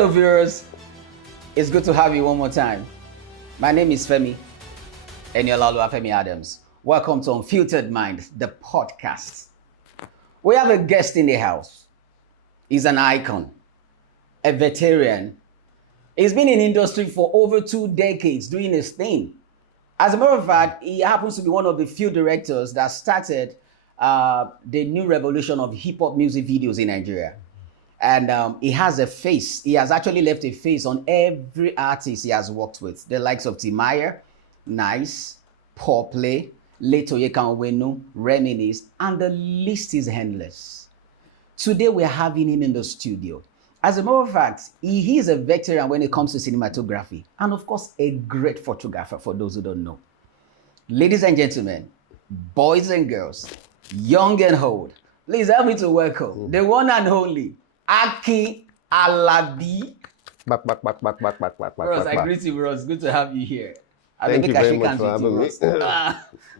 Hello viewers, it's good to have you one more time. My name is Femi, AkinAlabi Femi Adams. Welcome to Unfiltered Mind, the podcast. We have a guest in the house. He's an icon, a veteran. He's been in industry for over 2 decades doing his thing. As a matter of fact, he happens to be one of the few directors that started the new revolution of hip-hop music videos in Nigeria. And he has a face. He has actually left a face on every artist he has worked with. The likes of Timaya, Nice, Paul Play, Letoye Kanwenu, Reminisce, and the list is endless. Today we're having him in the studio. As a matter of fact, he is a veteran when it comes to cinematography, and of course, a great photographer for those who don't know. Ladies and gentlemen, boys and girls, young and old, please help me to welcome the one and only AkinAlabi. Bros, I greet you, bros. Good to have you here. Thank you very much for having me.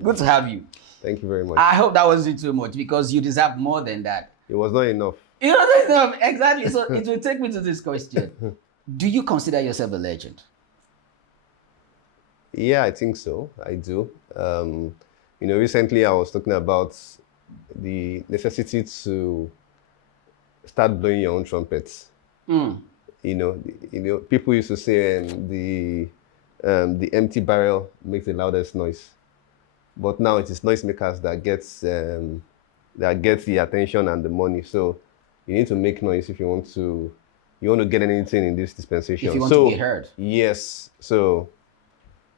Good to have you. Thank you very much. I hope that wasn't too much because you deserve more than that. It was not enough. You know, that's enough. Exactly. So it will take me to this question. Do you consider yourself a legend? Yeah, I think so. I do. Recently I was talking about the necessity to start blowing your own trumpets. People used to say the empty barrel makes the loudest noise, but now it is noisemakers that gets the attention and the money. So you need to make noise if you want to get anything in this dispensation. If you want to be heard. Yes. So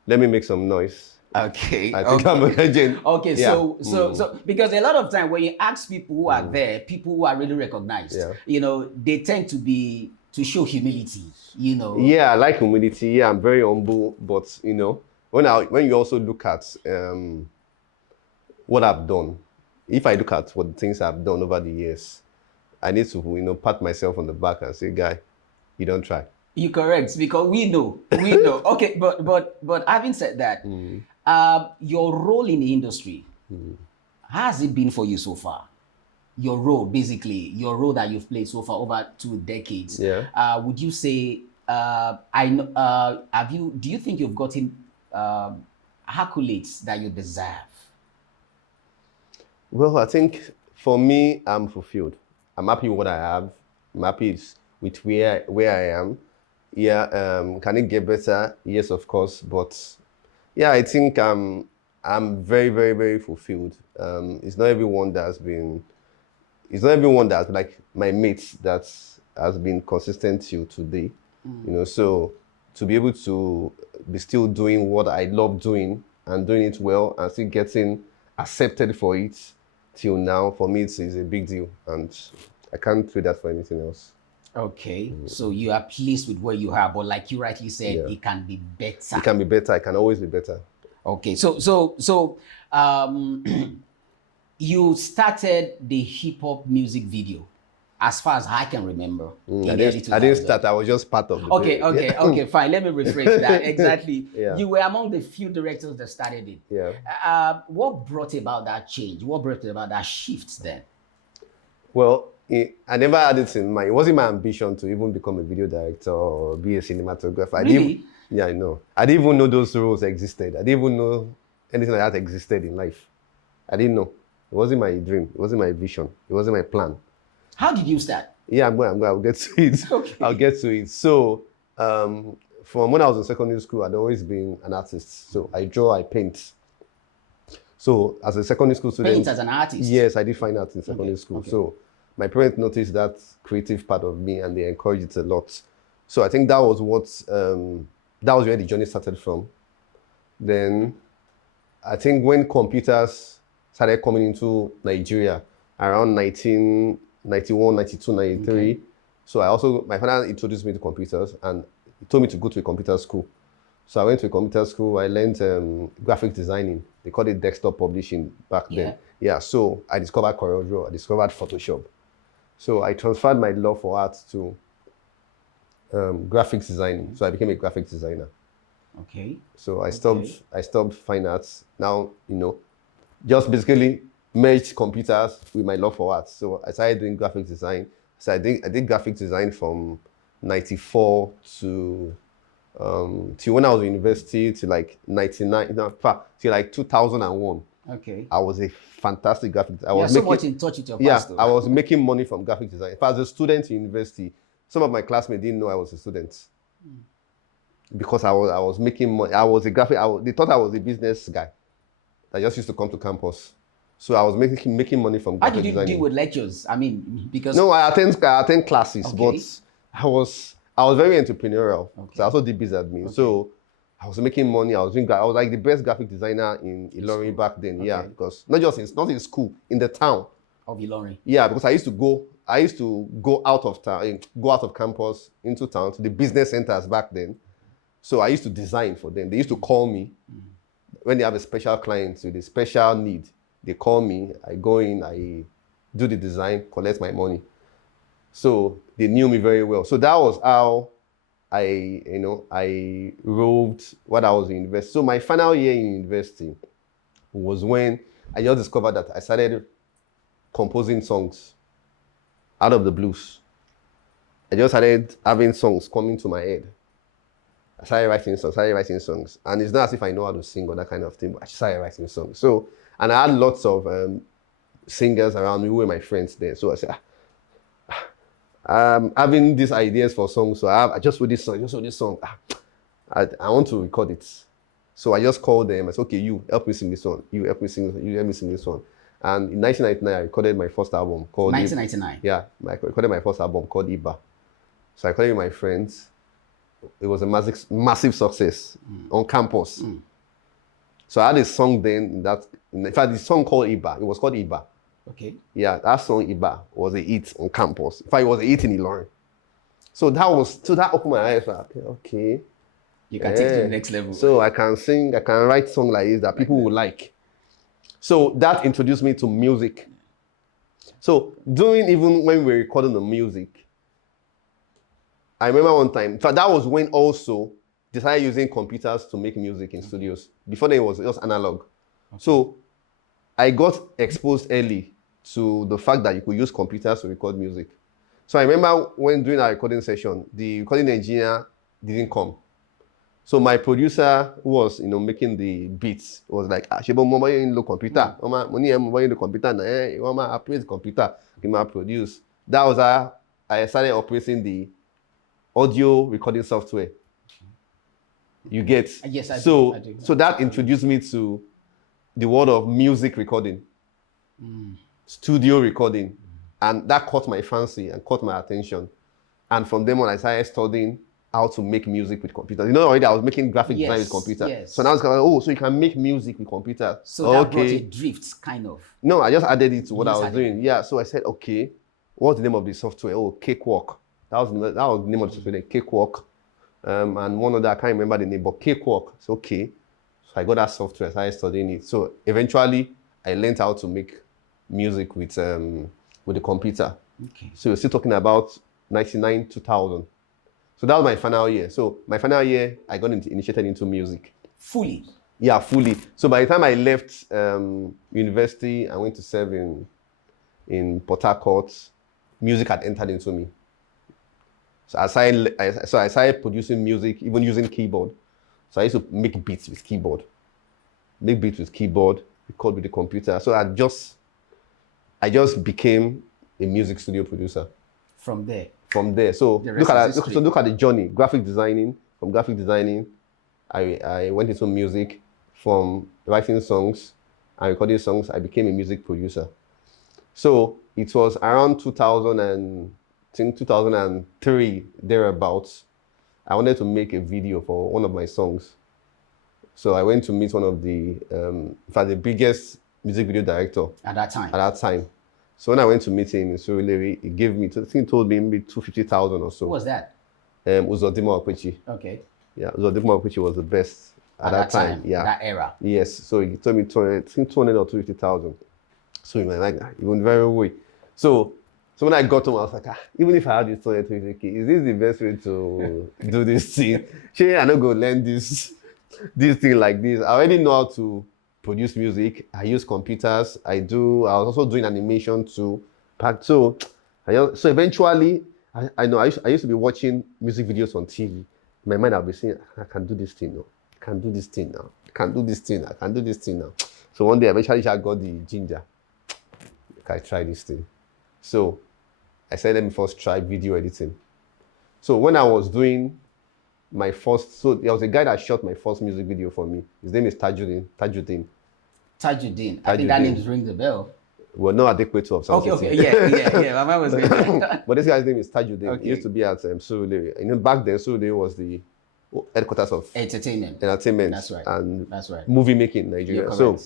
let me make some noise. Okay. I think I'm a legend. Okay, Yeah. So because a lot of time when you ask people who are there, people who are really recognized, they tend to show humility, Yeah, I like humility. Yeah, I'm very humble. But when you also look at what I've done, if I look at what the things I've done over the years, I need to pat myself on the back and say, guy, you don't try. You're correct, because we know. Okay, but having said that, your role in the industry, how has it been for you so far? Your role that you've played so far over 2 decades. Yeah. Would you say do you think you've gotten accolades that you deserve? Well, I think for me, I'm fulfilled. I'm happy with what I have. I'm happy with where I am. Yeah, can it get better? Yes, of course. But yeah, I think I'm very, very, very fulfilled. It's not everyone that's like my mates that has been consistent till today. So to be able to be still doing what I love doing and doing it well and still getting accepted for it till now, for me, it's a big deal. And I can't trade that for anything else. Okay, so you are pleased with where you are, but like you rightly said, it can be better. It can be better. It can always be better. Okay, so you started the hip hop music video, as far as I can remember. I didn't start. I was just part of the Okay, okay, fine. Let me rephrase that. Exactly. Yeah. You were among the few directors that started it. Yeah. What brought about that change? What brought about that shift then? Well, I never had it in mind. It wasn't my ambition to even become a video director or be a cinematographer. Really? Yeah, I know. I didn't even know those roles existed. I didn't even know anything like that existed in life. I didn't know. It wasn't my dream. It wasn't my vision. It wasn't my plan. How did you start? Yeah, I'm going. I'll get to it. Okay. I'll get to it. So, from when I was in secondary school, I'd always been an artist. So I draw, I paint. So as a secondary school student, Paint as an artist? Yes, I did fine arts in secondary school. Okay. So my parents noticed that creative part of me, and they encouraged it a lot. So I think that was where the journey started from. Then I think when computers started coming into Nigeria around 1991, 92, 93. So my father introduced me to computers and he told me to go to a computer school. So I went to a computer school. I learned graphic designing. They called it desktop publishing back then. Yeah, so I discovered CorelDRAW. I discovered Photoshop. So I transferred my love for art to graphics designing. So I became a graphic designer. Okay. So I stopped fine arts. Now, just basically merged computers with my love for art. So I started doing graphic design. So I did graphic design from 94 to till when I was in university, to like 99, no, in fact, till like 2001. Okay. I was a fantastic graphic. I You're was so making, much in touch with your yeah, past, though. I was making money from graphic design. If I was a student in university, some of my classmates didn't know I was a student because I was making money. I was a graphic. They thought I was a business guy. I just used to come to campus, so I was making money from How graphic did you design. deal with lectures? I mean, because No, I attend classes, Okay. but I was very entrepreneurial. Okay. So I also did business admin. So I was making money. I was like the best graphic designer in Ilorin back then. Yeah, because not in school, in the town. of Ilorin. Yeah, because I used to go out of town, go out of campus into town to the business centers back then. So I used to design for them. They used to call me when they have a special client with a special need. They call me, I go in, I do the design, collect my money. So they knew me very well. So that was how I roved while I was in university. So my final year in university was when I just discovered that I started composing songs out of the blues. I just started having songs coming to my head. I started writing songs. And it's not as if I know how to sing or that kind of thing, but I just started writing songs. So, and I had lots of singers around me who were my friends there. So I said, having these ideas for songs. So I just wrote this song. I want to record it. So I just called them. I said, okay, you help me sing this one. You help me sing this one. And in 1999, I recorded my first album called 1999. Yeah, I recorded my first album called Iba. So I recorded it with my friends. It was a massive success on campus. So I had a song then in fact, the song called Iba. It was called Iba. Okay. Yeah, that song Iba was a hit on campus. In fact, it was a hit in Ilorin. So that opened my eyes. Like, okay. You can take it to the next level. So I can sing, I can write songs like this that people will like. So that introduced me to music. So even when we were recording the music, I remember one time, in fact, that was when also they started using computers to make music in studios. Before then, it was just analog. So I got exposed early to the fact that you could use computers to record music. So I remember when doing our recording session, the recording engineer didn't come. So my producer, who was making the beats, was like, "Shebo mo bayo in the computer. Mo ni mo bayo in the computer na you ma operate the computer, you ma produce." That was how I started operating the audio recording software. You get? Yes, I do. do. So that introduced me to the world of music recording, studio recording, and that caught my fancy and caught my attention. And from then on, I started studying how to make music with computers. Already I was making graphic design with computers. Yes. So now it's kind of so you can make music with computers. So that brought a drift, kind of. No, I just added it to what I was doing. Yeah, so I said, okay, what's the name of the software? Oh, Cakewalk. That was the name of the software, Cakewalk. And one other, I can't remember the name, but Cakewalk. So okay. So I got that software, I started studying it. So eventually, I learned how to make music with the computer. Okay. So we're still talking about 99, 2000. So that was my final year. So my final year, I got initiated into music. Fully? Yeah, fully. So by the time I left university, I went to serve in Port Harcourt. Music had entered into me. So I started producing music, even using keyboard. So I used to make beats with keyboard. Record with the computer. So I just became a music studio producer. From there. So look at the journey. From graphic designing, I went into music. From writing songs and recording songs, I became a music producer. So it was around 2003, thereabouts. I wanted to make a video for one of my songs. So I went to meet one of the biggest music video director at that time. So when I went to meet him in Surulere, he gave me, I think he told me maybe 250,000 or so. Who was that? Uzodimo Okwechi. Okay. Yeah, Uzodimo Okwechi was the best at that time. Yeah. That era. Yes. So he told me 200 or 250,000. So he was like, he went very way. So when I got home, I was like, even if I had this 250K, is this the best way to do this thing? I'm not going to learn this thing like this. I already know how to produce music. I use computers. I was also doing animation too. So eventually, I know I used to be watching music videos on TV. In my mind, I'll be saying, I can do this thing now. I can do this thing now. I can do this thing. I can do this thing now. So one day, eventually, I got the ginger. I try this thing. So I said, let me first try video editing. So when I was doing my first, so there was a guy that shot my first music video for me. His name is Tajuddin. Tajuddin. I think that name just rings a bell. Well, no, Adekwetu of South Okay, yeah. My mind was going. But this guy's name is Tajuddin. Okay. He used to be at Surulere. You know, back then Surulere was the headquarters of entertainment. That's right. And that's right. Movie making in Nigeria. So,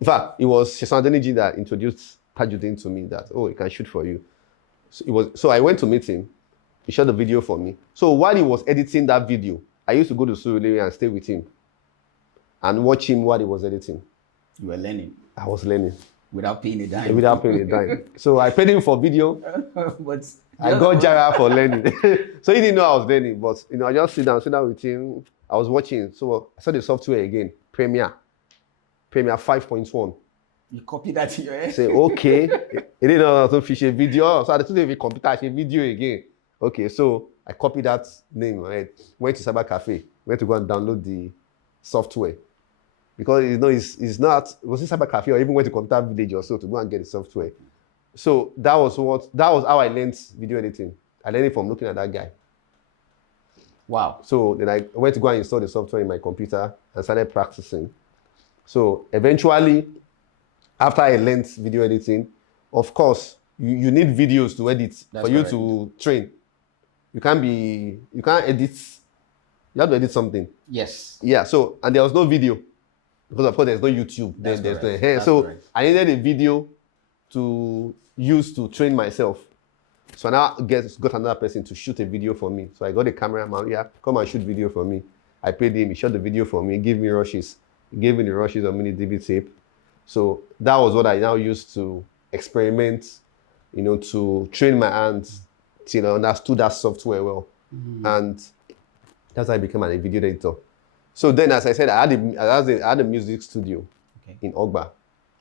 in fact, it was Sheson Adeniji that introduced Tajuddin to me. That he can shoot for you. So I went to meet him. He shot the video for me. So while he was editing that video, I used to go to Surulere and stay with him and watch him while he was editing. You were learning. I was learning. Without paying a dime. Without paying a dime. So I paid him for video. But I got Jara for learning. So he didn't know I was learning, but I just sit down with him. I was watching. So I saw the software again, Premiere 5.1. You copy that to your head. Say, okay. He didn't know how to fish a video. So I had to do a computer, a video again. Okay, so I copied that name, right? Went to Cyber Cafe, went to go and download the software. Because it's not, it was in Cyber Cafe or even went to Computer Village or so to go and get the software. So that was how I learned video editing. I learned it from looking at that guy. Wow. So then I went to go and install the software in my computer and started practicing. So eventually, after I learned video editing, of course, you need videos to edit for you to train. You can't edit. You have to edit something. Yes. Yeah. So, and there was no video because of course there's no YouTube. I needed a video to use to train myself. So now got another person to shoot a video for me. So I got a cameraman. Yeah, come and shoot video for me. I paid him. He shot the video for me. Gave me rushes. He gave me the rushes of mini DV tape. So that was what I now used to experiment, to train my hands till I understood that software well. And that's how I became a video editor. So then, as I said, I had a music studio in Ogba.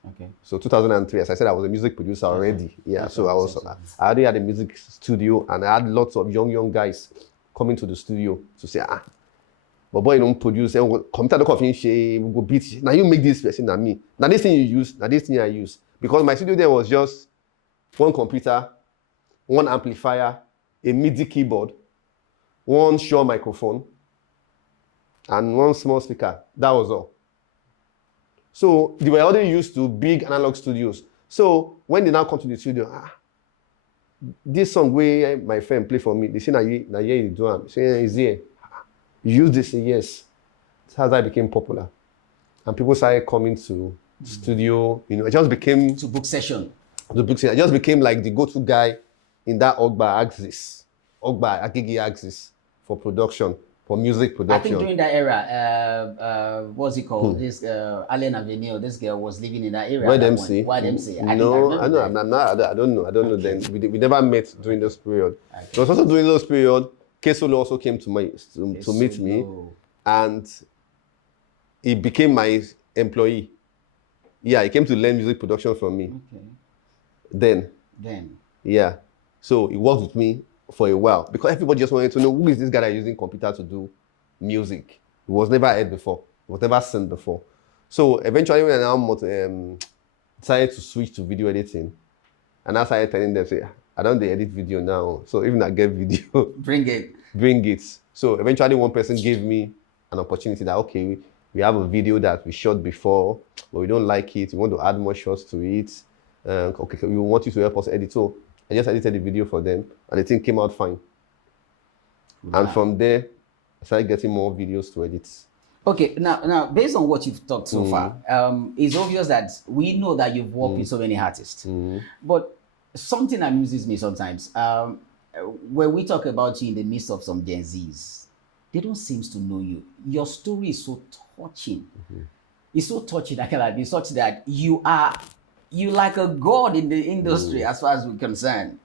Okay. So 2003, as I said, I was a music producer already. Yeah. So I already had a music studio, and I had lots of young guys coming to the studio to say, but boy, you don't produce. Computer don't finish. We go beat. Now you make this person than me. Now this thing you use. Now this thing I use. Because my studio there was just one computer, one amplifier, a MIDI keyboard, one Shure microphone, and one small speaker. That was all. So they were already used to big analog studios. So when they now come to the studio, this song where my friend play for me, they say, "Na you do am." Say, "Is here." You use this, yes. That's how I became popular. And people started coming to the studio. I just became... To book session. I just became like the go-to guy in that Ogba Agege axis for production, for music production. I think during that era, what's it called? This Allen Avenue, this girl was living in that area. YMC. YMC. I don't know. Then we never met during this period. Okay. It was also during this period, Kesolo also came to meet me, and he became my employee. Yeah, he came to learn music production from me. Okay. Then. Yeah. So he worked with me for a while because everybody just wanted to know who is this guy that is using computer to do music. It was never heard before. It was never seen before. So eventually when I now decided to switch to video editing, and I started telling them, say, I don't edit video now. So even I get video, bring it. So eventually one person gave me an opportunity that, okay, we have a video that we shot before, but we don't like it. We want to add more shots to it. Okay, we want you to help us edit. So I just edited the video for them, and the thing came out fine. Wow. And from there, I started getting more videos to edit. Okay, now based on what you've talked so far, it's obvious that we know that you've worked with so many artists. But something amuses me sometimes. When we talk about you in the midst of some Gen Zs, they don't seem to know you. Your story is so touching. It's so touching, AkinAlabi, such that you like a god in the industry as far as we're concerned.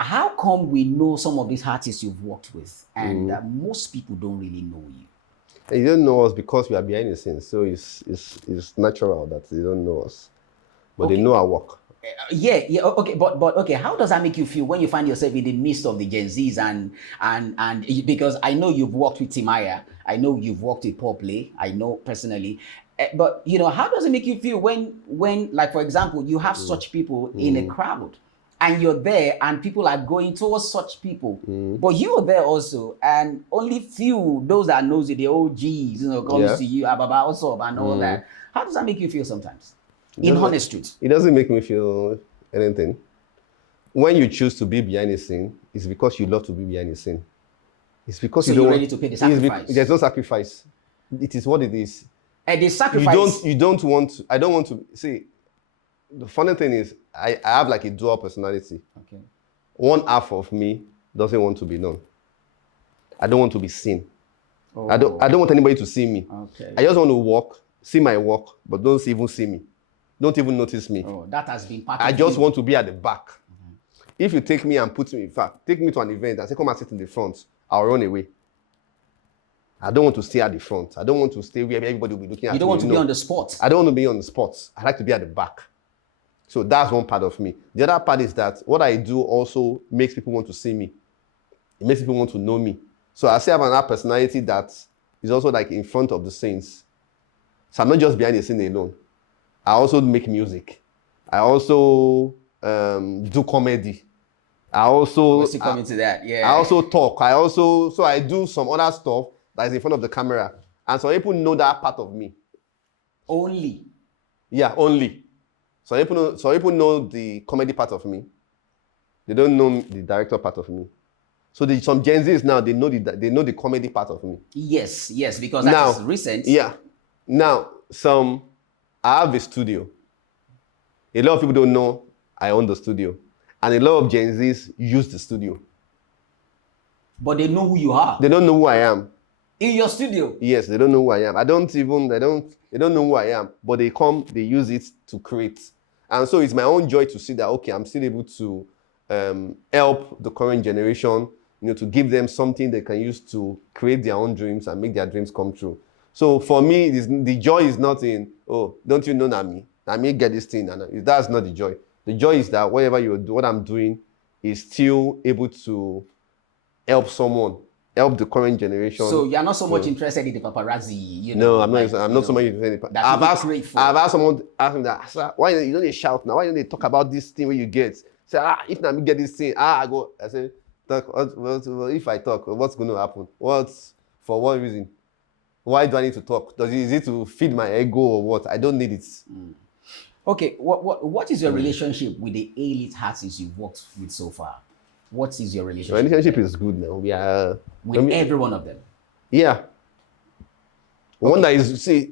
How come we know some of these artists you've worked with, and most people don't really know you? They don't know us because we are behind the scenes, so it's natural that they don't know us, but they know our work. Yeah, okay, but okay, how does that make you feel when you find yourself in the midst of the Gen Zs because I know you've worked with Timaya, I know you've worked with Paul Play, I know personally, but how does it make you feel when like for example you have such people in a crowd and you're there and people are going towards such people, but you are there also and only few those that knows you, the OGs, comes Yeah. to you, Ababa, what's up, and all that. How does that make you feel sometimes? It In doesn't, honest truth. it doesn't make me feel anything. When you choose to be behind the scene, it's because you love to be behind the scene. It's because So you don't you're want. ready to pay the sacrifice. There's no sacrifice. It is what it is. And the You sacrifice. don't want to. I don't want to see. The funny thing is, I have like a dual personality. Okay. One half of me doesn't want to be known. I don't want to be seen. Oh. I don't want anybody to see me. Okay. I just want to walk, see my work, but don't even see me. Don't even notice me. Oh, that has been part I of just you. want to be at the back. If you take me and put me, in fact, take me to an event and say, come and sit in the front, I'll run away. I don't want to stay at the front. I don't want to stay where everybody will be looking at me. You don't want to be on the spot. I don't want to be on the spot. I like to be at the back. So that's one part of me. The other part is that what I do also makes people want to see me. It makes people want to know me. So I say I have another personality that is also like in front of the scenes. So I'm not just behind the scene alone. I also make music. I also do comedy. We're still coming to that. Yeah. I also talk. So I do some other stuff that is in front of the camera. And some people know that part of me. Only. Yeah, only. Some people know the comedy part of me. They don't know the director part of me. So some Gen Zs now, they know the comedy part of me. Yes, because that is recent. Yeah. Now, I have a studio. A lot of people don't know I own the studio. And a lot of Gen Zs use the studio. But they know who you are. They don't know who I am. In your studio? Yes, they don't know who I am. They don't know who I am. But they come, they use it to create. And so it's my own joy to see that, okay, I'm still able to help the current generation, to give them something they can use to create their own dreams and make their dreams come true. So for me, the joy is not in, oh, don't you know Nami? Nami get this thing. And that's not the joy. The joy is that whatever you do, what I'm doing is still able to help someone, help the current generation. So you're not so much interested in the paparazzi, No, I'm not so much interested in it. I've asked someone ask me that, sir, why you don't shout now? Why don't they talk about this thing when you get? Say, if Nami get this thing, I go. I say, if I talk, what's going to happen? For what reason? Why do I need to talk? Is it to feed my ego or what? I don't need it. Okay, what is your relationship with the elite artists you've worked with so far? What is your relationship? The relationship is good now. We are with every one of them. Yeah. Okay. One that is,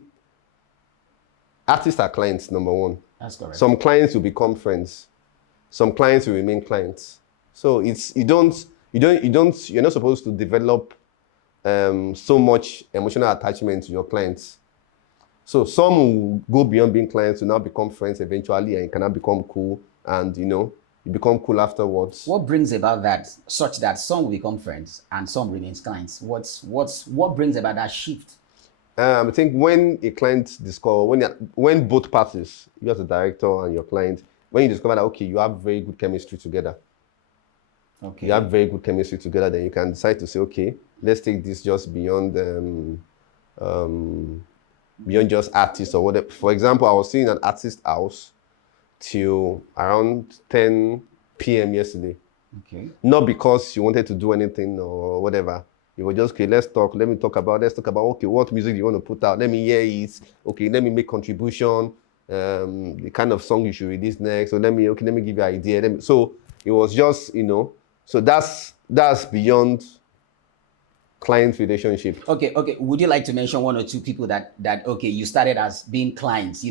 artists are clients, number one. That's correct. Some clients will become friends. Some clients will remain clients. So you're not supposed to develop so much emotional attachment to your clients. So some will go beyond being clients to now become friends eventually, and you cannot become cool, and you become cool afterwards. What brings about that, such that some will become friends and some remains clients? What brings about that shift? I think when a client when both parties, you as a director and your client, when you discover that, okay, you have very good chemistry together. Okay. You have very good chemistry together, then you can decide to say, okay, let's take this just beyond just artists or whatever. For example, I was sitting in an artist house till around 10 p.m. yesterday. Okay. Not because you wanted to do anything or whatever. You were just, okay, let's talk about, okay, what music do you want to put out? Let me hear it. Okay, let me make contribution. The kind of song you should release next. So let me give you an idea. So it was just, so that's beyond client relationship. Okay. Would you like to mention one or two people that okay, you started as being clients,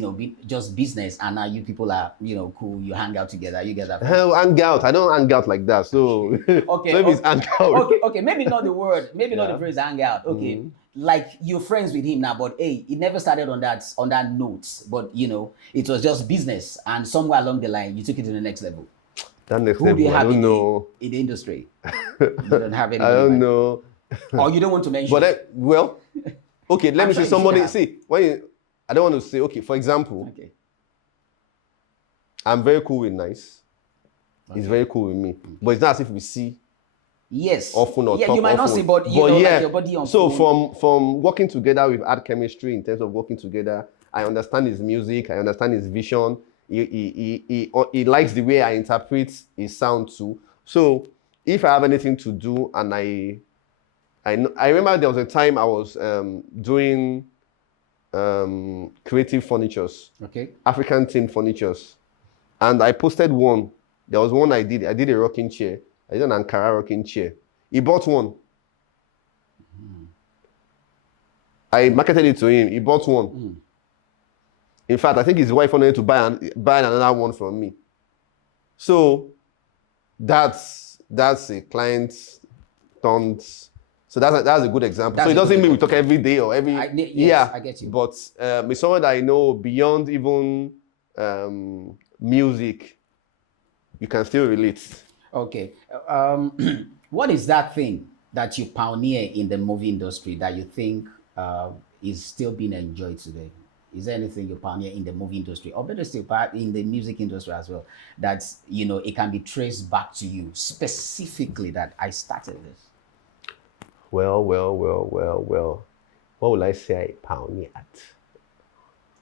just business, and now you people are, cool, you hang out together, you get that? Hang out. I don't hang out like that. So okay, maybe it's hang out. Okay, maybe not the word, maybe not the phrase hang out. Okay. Mm-hmm. Like you're friends with him now, but hey, it never started on that note, but it was just business, and somewhere along the line you took it to the next level. That next level, I don't know. In the industry? You don't have any. I don't know. Or you don't want to mention? But okay, let me say somebody. See, I don't want to say. Okay, for example, I'm very cool with Nice. He's very cool with me. But it's not as if we see Yes. often or Yeah, talk you might not often. see, but you But know, yeah, like your body on so phone. from working together, we've had chemistry in terms of working together. I understand his music. I understand his vision. He likes the way I interpret his sound too. So if I have anything to do and I remember there was a time I was doing creative furnitures, Okay. African themed furnitures. And I posted one. There was one I did. I did a rocking chair. I did an Ankara rocking chair. He bought one. I marketed it to him. He bought one. In fact, I think his wife wanted to buy another one from me. So that's a client turned. So that's a good example. That's so it a good doesn't mean we talk example. every day or every Yes, I get you. But it's someone that I know beyond even music. You can still relate. Okay. What is that thing that you pioneer in the movie industry that you think is still being enjoyed today? Is there anything you pioneer in the movie industry, or better still, perhaps in the music industry as well, that's, you know, it can be traced back to you specifically that I started this? Well. What will I say I pioneered?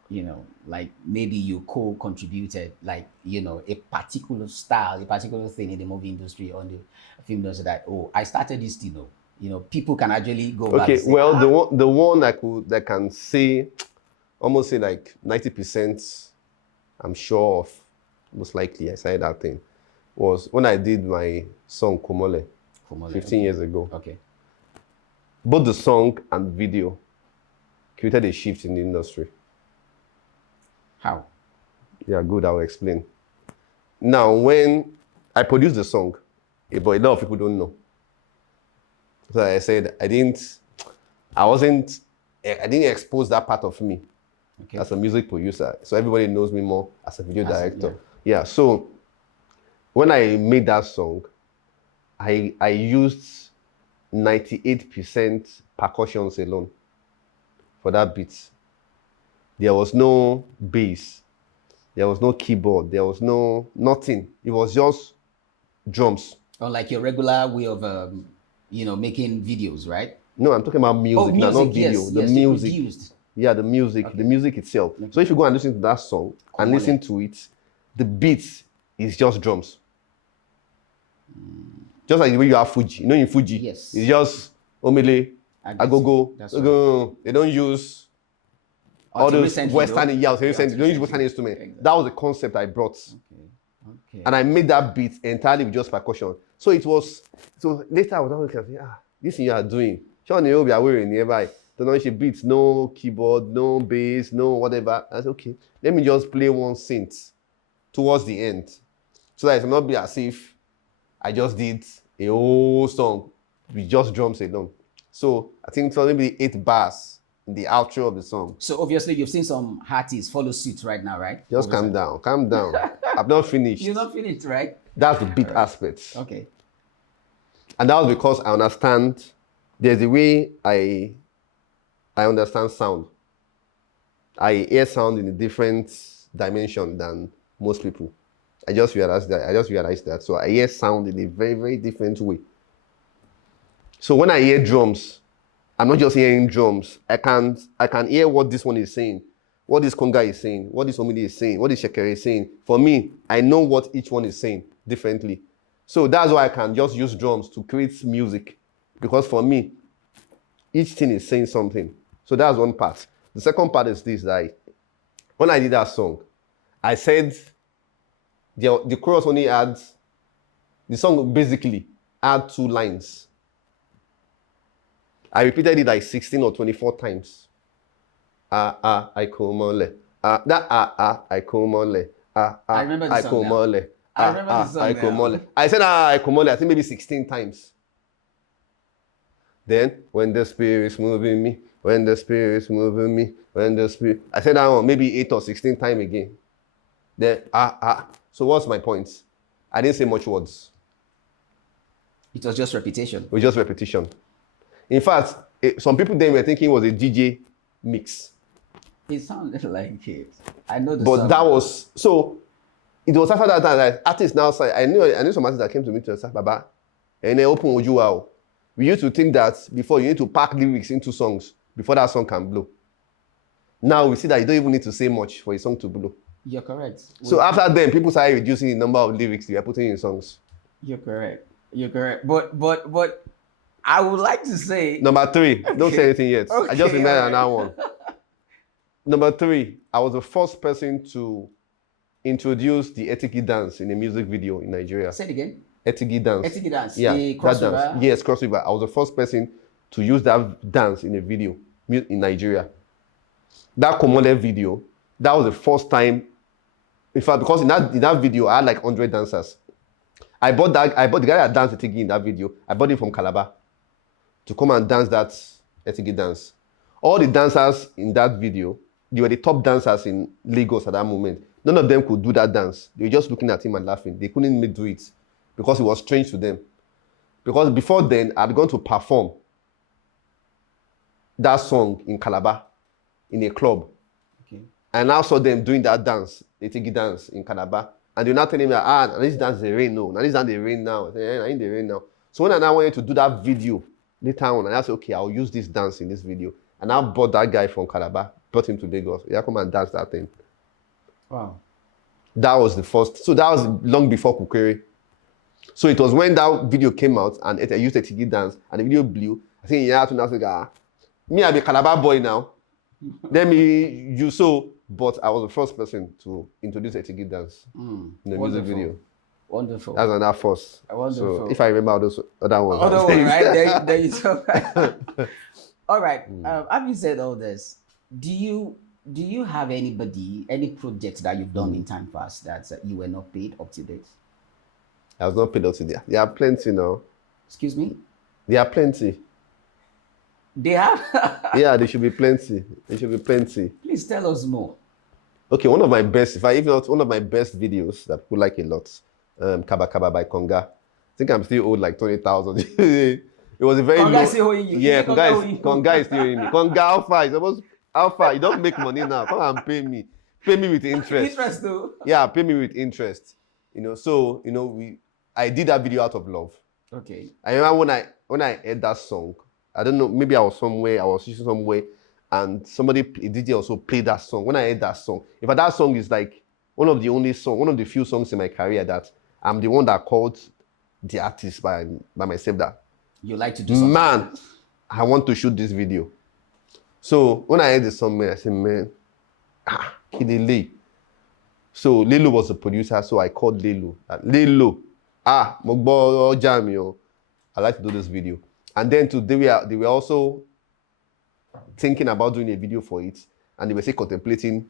You know, like maybe you co-contributed, like, you know, a particular style, a particular thing in the movie industry, on the film industry, that, oh, I started this, you know, people can actually go back and Okay, say, well, ah, the one that can say, almost say like 90%, I'm sure of, most likely I said that thing, was when I did my song Komole, Komole, 15 okay. years ago. Okay. Both the song and video created a shift in the industry. How? Yeah, good, I'll explain. Now, when I produced the song, but a lot of people don't know. So I said, I didn't expose that part of me as a music producer. So everybody knows me more as a video director. Yeah, so when I made that song, I used 98% percussions alone for that beat. There was no bass. There was no keyboard. There was nothing. It was just drums. Unlike your regular way of, you know, making videos, right? No, I'm talking about music, now, not video. Yes, the yes, music. you produced. Yeah, the music, the music itself. So if you go and listen to that song and listen to it, the beat is just drums. Just like the way you have Fuji. You know, in Fuji, Yes. it's just Omele, Agogo. Right. They don't use all those Western, they don't use Western instruments. Exactly. That was the concept I brought. Okay. And I made that beat entirely with just percussion. So it was, so later I was looking and say, this thing you are doing, Sean, you'll be aware nearby. Don't know beats, no keyboard, no bass, no whatever. I said, okay, let me just play one synth towards the end, so that it will not be as if I just did a whole song with just drums alone. So I think it's maybe 8 bars in the outro of the song. So obviously you've seen some artists follow suit right now, right? Just obviously. calm down. I've not finished. You're not finished, right? That's the beat aspect. Okay. And that was because I understand there's a way I understand sound. I hear sound in a different dimension than most people. I just realized that. So I hear sound in a very, very different way. So when I hear drums, I'm not just hearing drums. I can hear what this one is saying, what this conga is saying, what this omidi is saying, what this shekere is saying. For me, I know what each one is saying differently. So that's why I can just use drums to create music. Because for me, each thing is saying something. So that's one part. The second part is this, that when I did that song, I said the chorus only had, the song basically had 2 lines. I repeated it like 16 or 24 times. I come ole. I come ole. I remember the song now. I remember the song I come ole. I said I come ole, I think maybe 16 times. Then, when the Spirit's moving me, when the Spirit's moving me, when the Spirit... I said that one maybe 8 or 16 times again. Then, So what's my point? I didn't say much words. It was just repetition. It was just repetition. In fact, some people then were thinking it was a DJ mix. It sounded like it. I know the But song. that was... So, it was after that time that artists now say, I knew some artists that came to me to say, Baba, and they open Oju wow. We used to think that before you need to pack lyrics into songs before that song can blow. Now we see that you don't even need to say much for a song to blow. You're correct. So after then, people started reducing the number of lyrics they are putting in songs. You're correct. You're correct. But I would like to say Number 3, don't say anything yet. Okay, I just remember right. another one. Number 3, I was the first person to introduce the Etiki dance in a music video in Nigeria. Say it again. Etiki dance. Etiki dance. Yeah, The that crossover. dance. Yes, crossover. I was the first person to use that dance in a video in Nigeria. That commanded video, that was the first time. In fact, because in that video, I had like 100 dancers. I bought the guy that danced Etiki in that video. I bought him from Calabar to come and dance that Etiki dance. All the dancers in that video, they were the top dancers in Lagos at that moment. None of them could do that dance. They were just looking at him and laughing. They couldn't even do it because it was strange to them. Because before then, I'd gone to perform that song in Calabar, in a club. Okay. And I saw them doing that dance, the Etiki dance in Calabar. And they're not telling me, this dance is the rain now. Now this dance is the rain now. I said, I'm in the rain now. So when I now wanted to do that video later on, and I said, okay, I'll use this dance in this video. And I bought that guy from Calabar, brought him to Lagos. Yeah, come and dance that thing. Wow. That was the first. So that was long before Kukere. So it was when that video came out and I used a Etiki dance and the video blew. I think yeah, to now say, me I be Calabar boy now. Then me you so, but I was the first person to introduce a Etiki dance in the music video. Wonderful. That's another first. Wonderful. So if I remember all those other ones. Other one, right? There you go. All right. Having said all this, do you have any projects that you've done in time past that you were not paid up to date? I was not paid up to date. There are plenty now. Excuse me? There are plenty. They have? Yeah, there should be plenty. There should be plenty. Please tell us more. Okay, one of my best, if not one of my best videos that people like a lot, Kaba Kaba by Konga. I think I'm still owed like 20,000. It was a very Konga low. is still owing you. Yeah, Konga Konga is still owing me. Konga, how far? You don't make money now. Come and pay me. Pay me with interest. Interest though. Yeah, pay me with interest. So I did that video out of love. Okay. I remember when I heard that song, I don't know, maybe I was using somewhere, and a DJ also played that song. When I heard that song, in fact, that song is like one of the few songs in my career that I'm the one that called the artist by myself that you like to do something. Man, I want to shoot this video. So when I heard the song, man, I said, man, Kidele. So Lilo was the producer, so I called Lilo. Lilo, Mogbo Jamio, I like to do this video. And then they were also thinking about doing a video for it, and they were still contemplating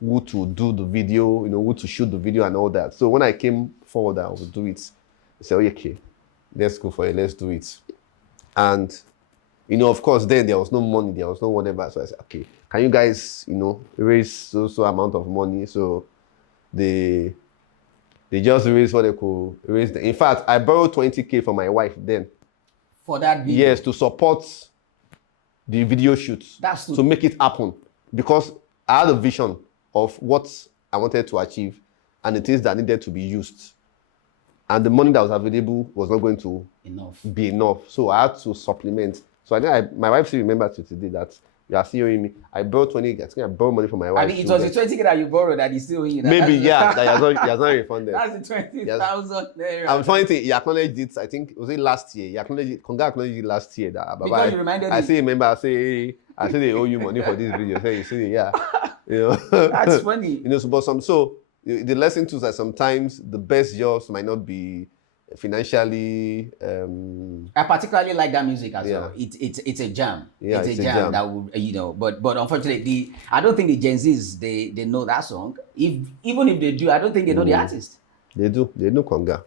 who to do the video, who to shoot the video and all that. So when I came forward, I would do it. They said, okay, let's go for it, let's do it. And of course, then there was no money, there was no whatever. So I said, okay, can you guys, raise so amount of money? So they just raised what they could raise. In fact, I borrowed 20K from my wife then. For that video? Yes, to support the video shoots. To make it happen. Because I had a vision of what I wanted to achieve and the things that needed to be used. And the money that was available was not going to be enough. So I had to supplement. So I think my wife still remembers to today that you are still owing me. I borrowed 20. I think I borrowed money from my wife. I mean, it was the 20K that you borrowed that he's still owing you. Maybe, yeah, that he has not refunded. That's the 20,000 there. I'm funny thing, he acknowledged it, I think, was it last year? He acknowledged it, Konga acknowledged it last year. Because you reminded me. I still remember, I say they owe you money for this video. Say, you see, yeah. That's funny. So the lesson too is that sometimes the best jobs might not be financially. I particularly like that music as well. It's a jam. Yeah, it's a jam that would but unfortunately I don't think the Gen Zs they know that song. Even if they do, I don't think they know the artist. They do. They know Konga.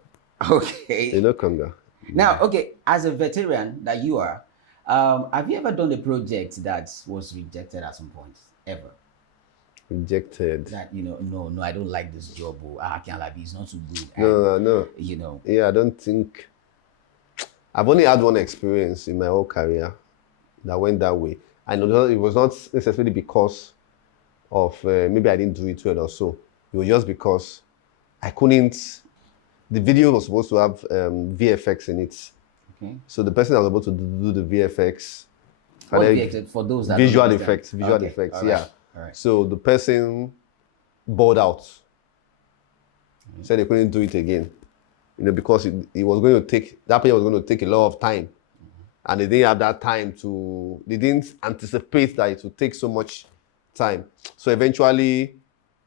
Okay. They know Konga. Now, okay, as a veteran that you are, have you ever done a project that was rejected at some point ever? Rejected. That no, I don't like this job. AkinAlabi is not too good. No. Yeah, I don't think. I've only had one experience in my whole career that went that way. I know it was not necessarily because of maybe I didn't do it well or so. It was just because I couldn't. The video was supposed to have VFX in it. Okay. So the person that was able to do the VFX, What VFX for those that visual don't understand? effects, visual Okay, effects, all right, yeah. all right. So the person bowed out. Said they couldn't do it again. Because it was going to take, that project was going to take a lot of time. And they didn't have that time they didn't anticipate that it would take so much time. So eventually,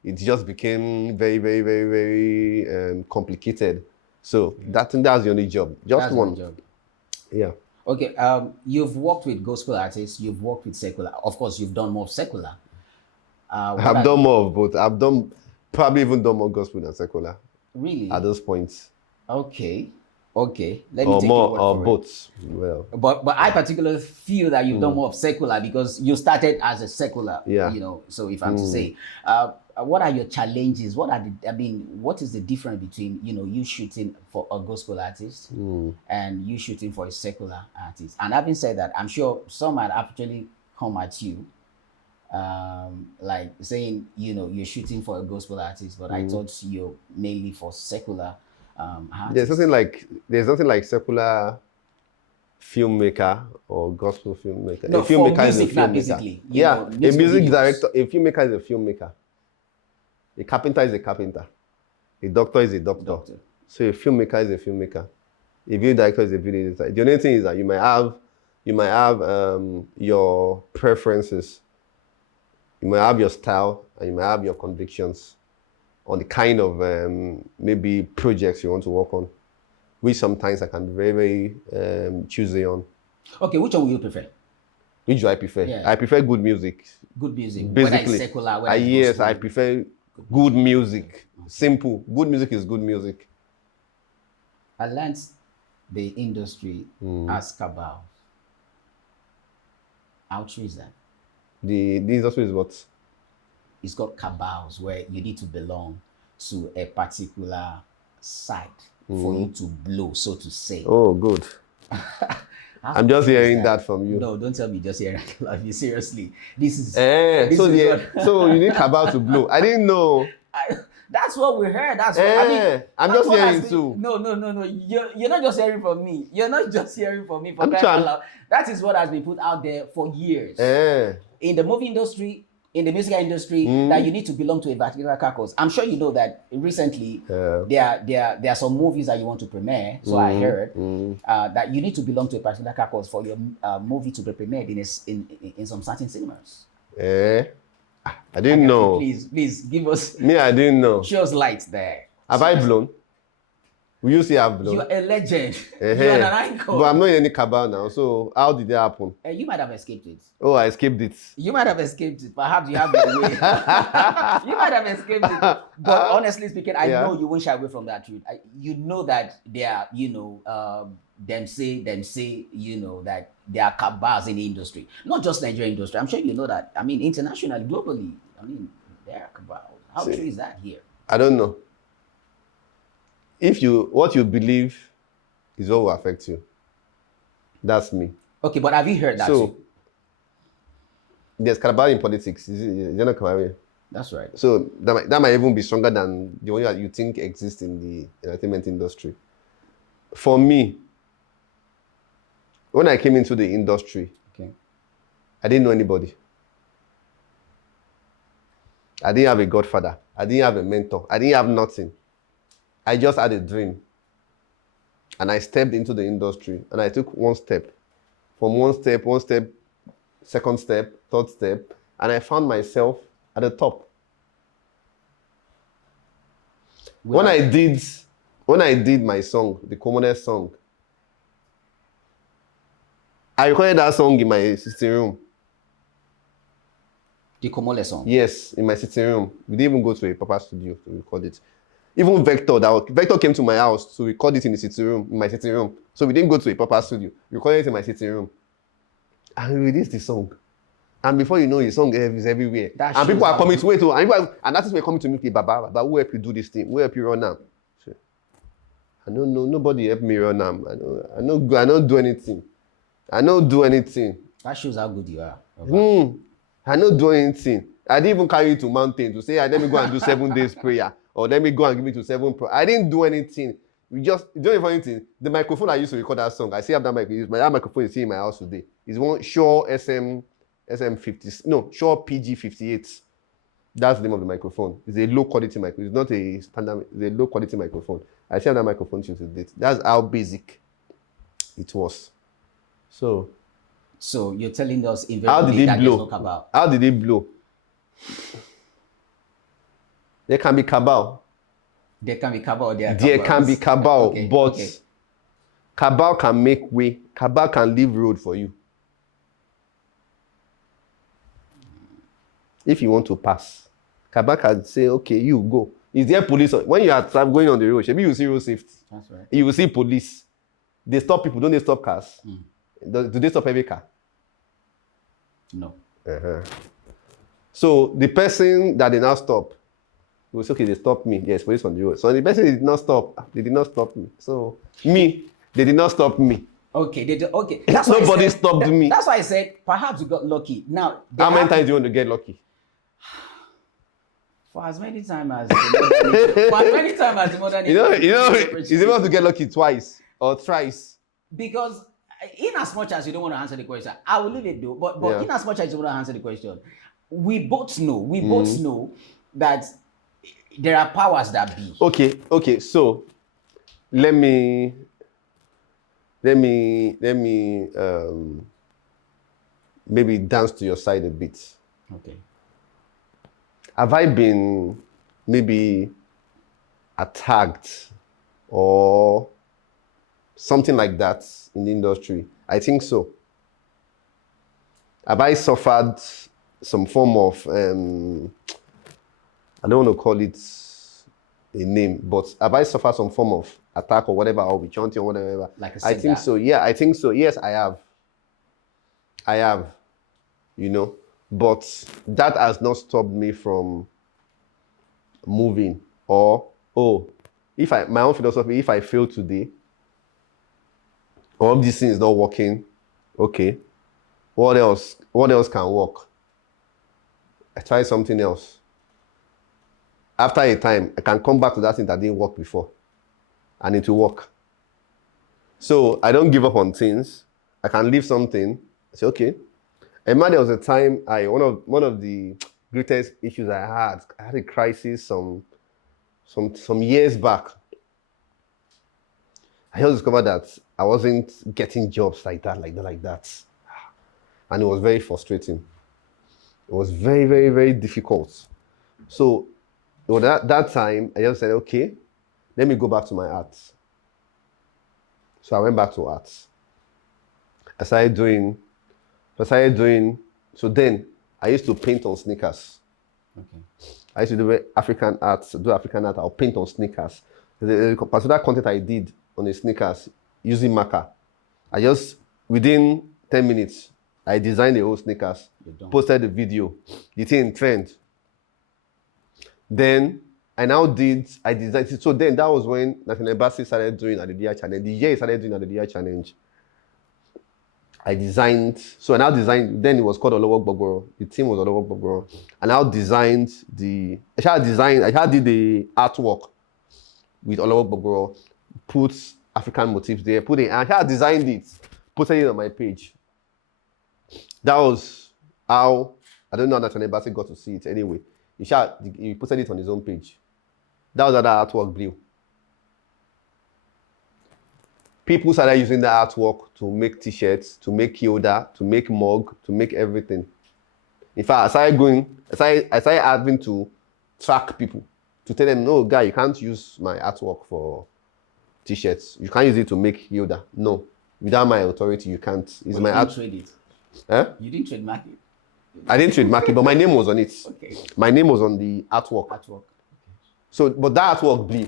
it just became very, very, very, very complicated. So that's the only job. Just That's one. my job. Yeah. Okay, you've worked with gospel artists, you've worked with secular. Of course, you've done more secular. I've done more of both. I've probably even done more gospel than secular Really? at those points. Okay. Okay. Let me Or take more, your word or for both. Well, it. But I particularly feel that you've done more of secular because you started as a secular. Yeah. So if I'm to say, what are your challenges? What is the difference between you shooting for a gospel artist and you shooting for a secular artist? And having said that, I'm sure some might actually come at you like saying you're shooting for a gospel artist, but I thought you're mainly for secular artists. There's nothing like secular filmmaker or gospel filmmaker. No, a filmmaker for is a music now, filmmaker. basically. A music videos. director, a filmmaker is a filmmaker. A carpenter is a carpenter. A doctor is a doctor. So a filmmaker is a filmmaker. A video director is a video director. The only thing is that you might have your preferences. You might have your style and you might have your convictions on the kind of maybe projects you want to work on, which sometimes I can be very, very choosy on. Okay, which one will you prefer? Which do I prefer? Yeah. I prefer good music. Good music. Basically, whether it's secular, whether it's yes, gospel. I prefer good music. Simple. Good music is good music. I learned the industry as cabals. How true is that? The industry is what? It's got cabals where you need to belong to a particular side for you to blow, so to say. Oh, good. I'm just hearing that from you. No, don't tell me just hearing it. Seriously. This is so you need cabal to blow. I didn't know. That's what we heard. That's what I'm just hearing too. No. You're not just hearing from me. You're not just hearing from me. That is what has been put out there for years. In the movie industry, in the music industry, that you need to belong to a particular caucus. I'm sure you know that recently there are some movies that you want to premiere. So I heard that you need to belong to a particular caucus for your movie to be premiered in some certain cinemas. I didn't know. Please give us. Me, I didn't know. Show us light there. Have I blown? Will you say I've blown? You're a legend. You're an icon. But I'm not in any cabal now. So how did that happen? You might have escaped it. Oh, I escaped it. You might have escaped it. Perhaps you have your way. You might have escaped it. But honestly speaking, I know you won't shy away from that truth. You know that there are, them say, that there are cabals in the industry. Not just Nigerian industry. I'm sure you know that. I mean, internationally, globally, there are cabals. How true is that here? I don't know. What you believe is what will affect you. That's me. Okay, but have you heard that too? There's cabal in politics. Is it not cabal? That's right. So that might even be stronger than the one that you think exists in the entertainment industry. For me, when I came into the industry, I didn't know anybody. I didn't have a godfather. I didn't have a mentor. I didn't have nothing. I just had a dream. And I stepped into the industry and I took one step. From one step, second step, third step, and I found myself at the top. When I did my song, the commonest song, I recorded that song in my sitting room. The Komole song? Yes, in my sitting room. We didn't even go to a proper studio to record it. Even Vector came to my house to record it in my sitting room. So we didn't go to a proper studio. We recorded it in my sitting room. And we released the song. And before you know, the song is everywhere. And people are coming to wait. And artists were coming to me, Baba, who help you do this thing? Who help you run now? So, I don't know. Nobody helped me run now. I don't do anything. I don't do anything. That shows how good you are. I don't do anything. I didn't even carry you to mountain to say, let me go and do 7 days prayer. or let me go and give it to 7 Pro. I didn't do anything. The only funny thing, the microphone I used to record that song, I still have that microphone. That microphone is still in my house today. It's one Shure SM50, no, Shure PG58. That's the name of the microphone. It's a low quality microphone. It's not a standard, it's a low quality microphone. I still have that microphone till today. That's how basic it was. So you're telling us how did invariably it that there's no blow? cabal. How did it blow? There can be cabal. There can be cabal. There can be cabal, Okay, but okay. cabal can make way. Cabal can leave road for you. If you want to pass, cabal can say, okay, you go. Is there police? When you are going on the road, maybe you see road safety. That's right. You will see police. They stop people. Don't they stop cars? Do they stop every car? No. So the person that they now stop, will say, okay, they stopped me. Yes, police on the road. So the person did not stop. They did not stop me. So they did not stop me. Okay, they do. Okay. Nobody stopped me. That's why I said perhaps you got lucky. Now, how many times do you want to get lucky? For as many times as the modern you know, it's able to get lucky twice or thrice. Because in as much as you don't want to answer the question, I will leave it though. But in as much as you want to answer the question, we both know that there are powers that be. Okay. So let me maybe dance to your side a bit. Okay. Have I been maybe attacked or something like that in the industry? I think so. Have I suffered some form of, I don't want to call it a name, but have I suffered some form of attack or whatever, or chanting or whatever? Like I think so. Yeah, I think so. Yes, I have. You know, but that has not stopped me from moving. Or, my own philosophy, if I fail today, or if this thing is not working, okay, what else can work? I try something else. After a time, I can come back to that thing that didn't work before, and it will work. So I don't give up on things. I can leave something. I say, okay. I remember there was a time one of the greatest issues I had a crisis some years back. I just discovered that I wasn't getting jobs like that. And it was very frustrating. It was very, very, very difficult. So that time, I just said, okay, let me go back to my arts. So I went back to arts. I started doing, so then I used to paint on sneakers. Okay. I used to do African art, I'll paint on sneakers. The particular content I did on the sneakers using marker, within 10 minutes, I designed the whole sneakers, posted the video, the thing trend. Then I designed it. So then that was when AkinAlabi started doing at the DI challenge. The year he started doing at the DI challenge. I now designed, then it was called Olowo Gbogboro. The team was Olowo Gbogboro. I now designed I did the artwork with Olowo Gbogboro, put African motifs there, I designed it, posted it on my page. That was how, I don't know how AkinAlabi got to see it anyway. He posted it on his own page. That was how that artwork blew. People started using the artwork to make t-shirts, to make Yoda, to make mug, to make everything. In fact, I started having to track people to tell them, no, guy, you can't use my artwork for t-shirts. You can't use it to make Yoda. No, without my authority, you can't. It's my art. Trade it. Huh? You didn't trademark it. I didn't trademark it, but my name was on it. Okay. My name was on the artwork. Okay. So, but that artwork blew.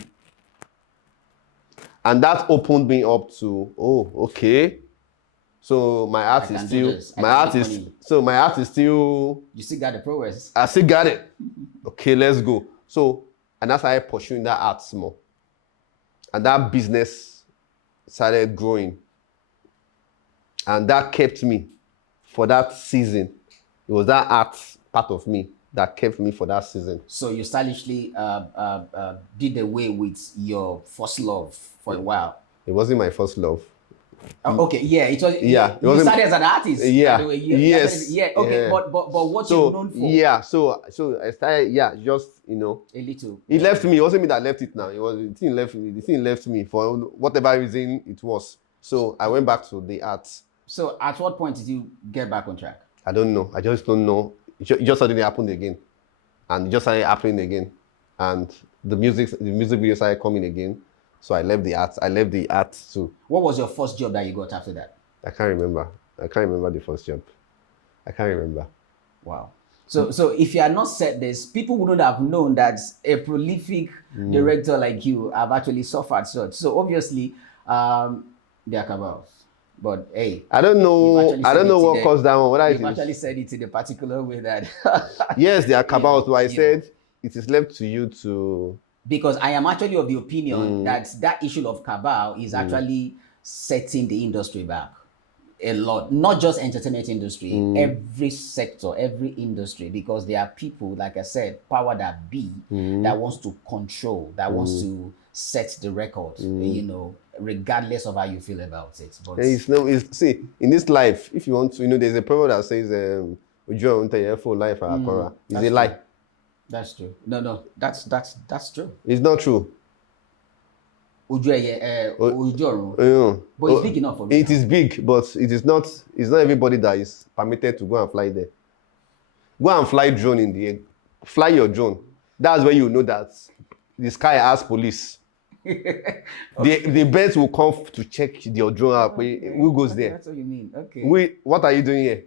And that opened me up to, okay. So my art is still, You still got the progress. I still got it. Okay, let's go. So, and that's how I pursuing that art more. And that business started growing. And that kept me for that season. It was that art part of me that kept me for that season. So you stylishly did away with your first love for a while. It wasn't my first love. Okay, yeah, it was. Yeah, it you wasn't. started as an artist. By the Yeah. way, Yes. yeah. Okay, Yeah. but what So you're known for? yeah. So I started. Yeah. Just A little. It left me. It wasn't me that left it now. It was the thing left me. The thing left me for whatever reason it was. So I went back to the arts. So at what point did you get back on track? I don't know. I just don't know. It just suddenly happened again, and it just started happening again, and the music video started coming again. So I left the arts. I left the arts too. What was your first job that you got after that? I can't remember. I can't remember the first job. I can't remember. Wow. So if you had not said this, people wouldn't have known that a prolific director like you have actually suffered such. So obviously, they are cabals. But hey, I don't know. I don't know what caused that one. What you've actually said it in a particular way that. Yes, they are cabals. But I said it is left to you to. Because I am actually of the opinion that issue of cabal is actually setting the industry back a lot. Not just entertainment industry, every sector, every industry, because there are people, like I said, power that be, that wants to control, that wants to set the record, regardless of how you feel about it. But see, in this life, if you want to, there's a proverb that says, full life is a lie. That's true. No, that's true. It's not true. But it's big enough for me. It is big, but it's not everybody that is permitted to go and fly there. Go and fly drone in the air. Fly your drone. That's when you know that the sky has police. Okay. The birds will come to check your drone out. Who goes there? That's what you mean. Okay. What are you doing here?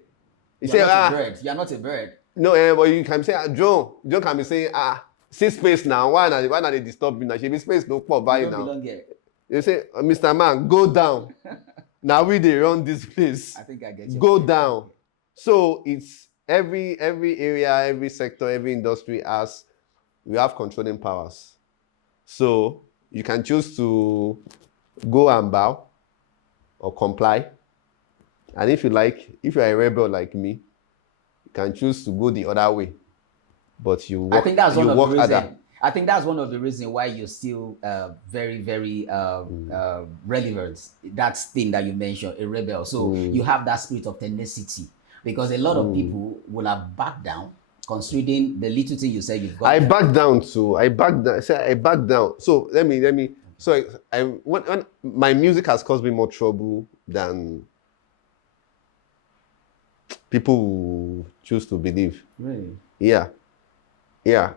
You're not a bird. You're not a bird. No, but you can say, John can be saying, see space now. Why not they disturb you now? She be space no pop by now. You say, Mr. Man, go down. Now they run this place. I think I get you. Go down. So it's every area, every sector, every industry we have controlling powers. So you can choose to go and bow or comply. And if you're a rebel like me, can choose to go the other way, but you work. I think that's one of the reasons why you're still very, very relevant. That thing that you mentioned, a rebel. So you have that spirit of tenacity, because a lot of people will have backed down, considering the little thing you said you've got. I backed down too. I backed down. So let me. So when my music has caused me more trouble than people who choose to believe. Really? Yeah.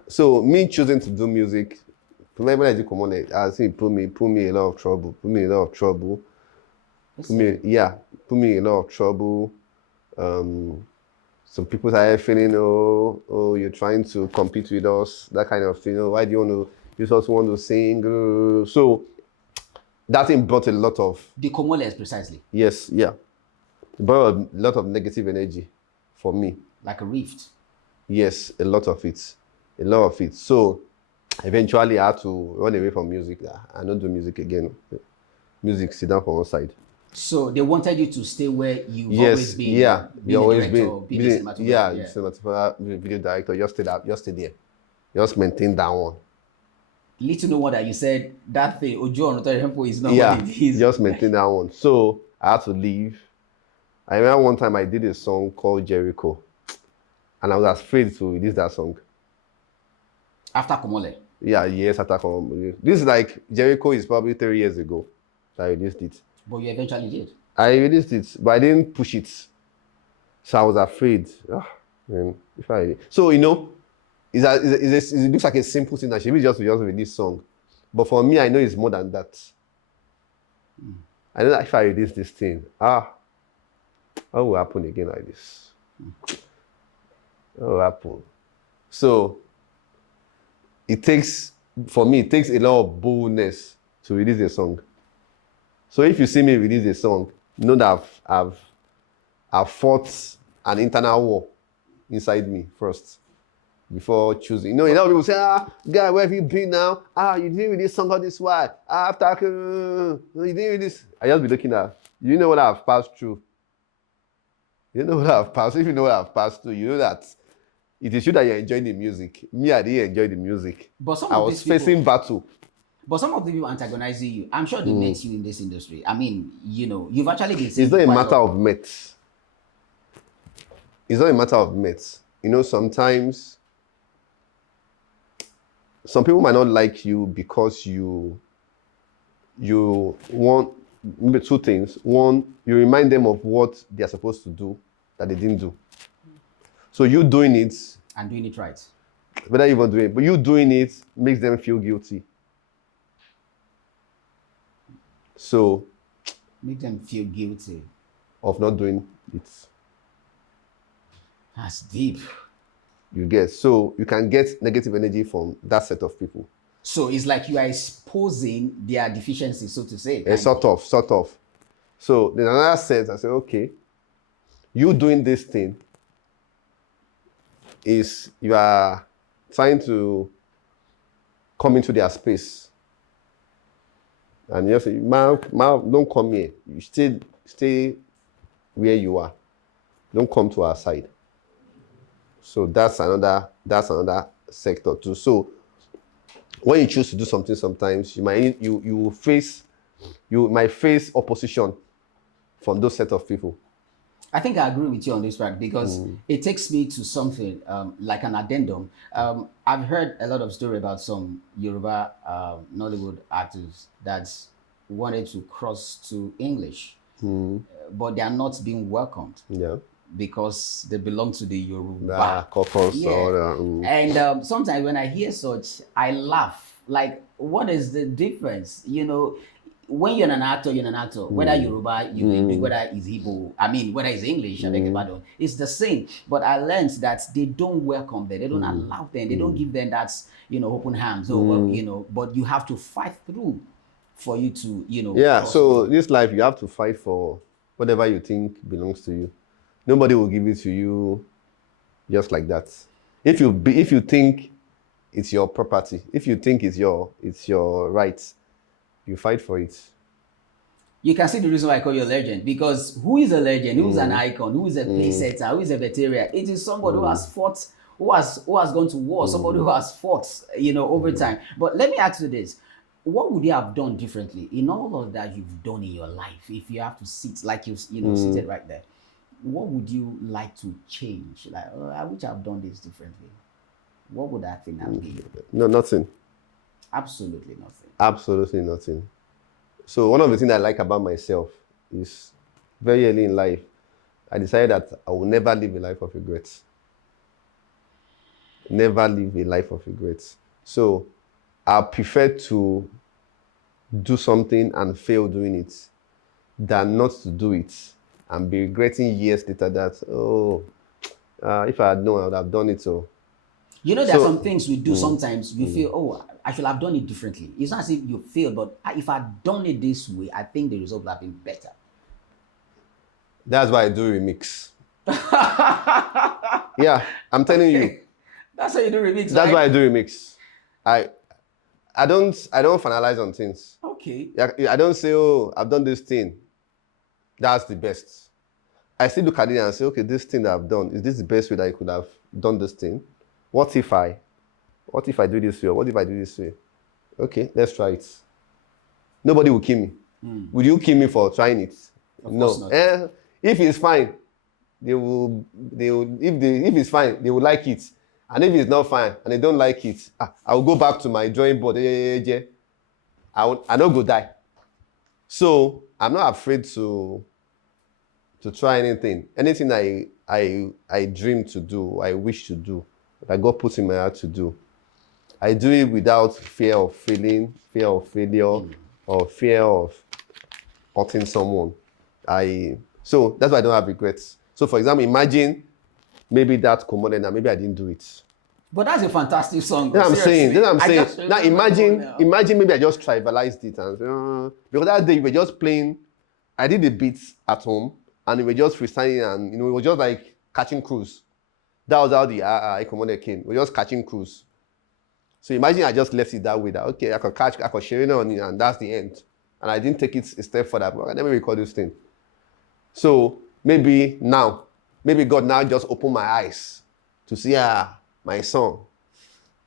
So me choosing to do music, when I do come on, I think put me a lot of trouble. Put me a lot of trouble. Some people are feeling, oh, you're trying to compete with us, that kind of thing. Why do you want to? You just want to sing. So that thing brought a lot of. The Comoles, precisely. Yes. Yeah. Brought a lot of negative energy for me. Like a rift. Yes, a lot of it. So eventually I had to run away from music. I don't do music again. Music, sit down for one side. So they wanted you to stay where you've always been. Yeah, you always been. Cinematographer. Video director. Just stay there. Just maintain that one. Little know what that you said, that thing, Ojo Hempo is not what it is. Just maintain that one. So I had to leave. I remember one time I did a song called Jericho, and I was afraid to release that song. After Komole? Yeah, yes, after Komole. This is like, Jericho is probably 3 years ago that I released it. But you eventually did? I released it, but I didn't push it. So I was afraid. So, it looks like a simple thing that she will just release song. But for me, I know it's more than that. I know that if I release this thing, what will happen again like this? What will happen? So it takes a lot of boldness to release a song. So if you see me release a song, know that I've fought an internal war inside me first before choosing. A lot of people say, guy, where have you been now? You didn't release song all this while. After you didn't release. I just be looking at, you know what I've passed through. You know what I've passed. If you know what I've passed through, you know that It is you that you're enjoying the music. Me, I didn't enjoy the music. But some I of was these people, facing battle. but some of the people antagonizing you, I'm sure they met you in this industry. I mean, you've actually been seeing It's not a quite matter lot. of mates. It's not a matter of mates. Sometimes some people might not like you because you want maybe two things. One, you remind them of what they are supposed to do that they didn't do. So you doing it, And doing it right. whether you even do it, but you doing it makes them feel guilty. So Make them feel guilty. of not doing it, That's deep. you get. So you can get negative energy from that set of people. So it's like you are exposing their deficiencies, so to say. Sort of. So then another set, I say, okay, you doing this thing is you are trying to come into their space. And you say, Ma, don't come here. You stay where you are. Don't come to our side. So that's another sector too. So when you choose to do something, sometimes you might face opposition from those set of people. I think I agree with you on this part because it takes me to something like an addendum. I've heard a lot of story about some Yoruba Nollywood actors that wanted to cross to English, but they are not being welcomed. Yeah. Because they belong to the Yoruba. Couples. And sometimes when I hear such, I laugh. Like, what is the difference? When you're an actor, Whether Yoruba, whether it's Igbo, whether it's English, I beg your pardon, it's the same. But I learned that they don't welcome them. They don't allow them. They don't give them that, open hands. But you have to fight through for you to, Yeah, so this life, you have to fight for whatever you think belongs to you. Nobody will give it to you just like that. If you think it's your property, if you think it's your right, you fight for it. You can see the reason why I call you a legend, because who is a legend? Who is an icon? Who is a place setter? Who is a veteran? It is somebody who has fought, who has gone to war, somebody who has fought, over time. But let me ask you this. What would you have done differently in all of that you've done in your life? If you have to sit like seated right there, what would you like to change? Like, I wish I've done this differently. What would that thing have been? No, nothing. Absolutely nothing. Absolutely nothing. So one of the things I like about myself is very early in life, I decided that I will never live a life of regrets. Never live a life of regrets. So I prefer to do something and fail doing it than not to do it and be regretting years later that, if I had known, I would have done it. So there are some things we do sometimes you feel, I should have done it differently. It's not as if you failed, but if I'd done it this way, I think the result would have been better. That's why I do remix. Yeah, I'm telling you. That's how you do remix, That's right? why I do remix. I don't finalize on things. Okay. I don't say, I've done this thing. That's the best. I still look at it and say, okay, this thing that I've done, is this the best way that I could have done this thing? What if I do this way? Or what if I do this way? Okay, let's try it. Nobody will kill me. Would you kill me for trying it? Of course not. If it's fine, if it's fine, they will like it. And if it's not fine and they don't like it, I will go back to my drawing board. I don't go die. So I'm not afraid to try anything. Anything I dream to do, I wish to do, that God puts in my heart to do, I do it without fear of failing, fear of failure, or fear of hurting someone. So that's why I don't have regrets. So for example, imagine maybe that commodity, and maybe I didn't do it. But that's a fantastic song. That's what I'm saying. Now imagine maybe I just trivialized it and because that day we were just playing. I did the beats at home and we were just freestyling and it was just like catching cruise. That was how the commodity came. We were just catching cruise. So imagine I just left it that way. That okay, I could share it on it and that's the end. And I didn't take it a step further. But let me record this thing. So maybe God now just opened my eyes to see my song.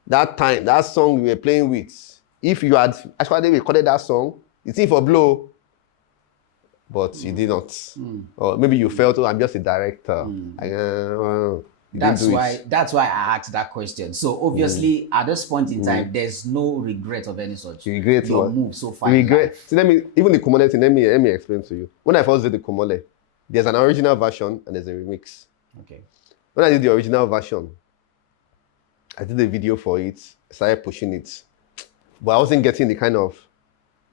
That time, that song we were playing with, if you had actually recorded that song, it's in for blow, but you did not. Or maybe you felt, I'm just a director. You didn't do it. That's why I asked that question. So obviously, at this point in time, there's no regret of any such. You regret your what? move so far. in Regret. life. See, even the Komole thing, let me explain to you. When I first did the Komole, there's an original version and there's a remix. Okay. When I did the original version, I did a video for it, started pushing it, but I wasn't getting the kind of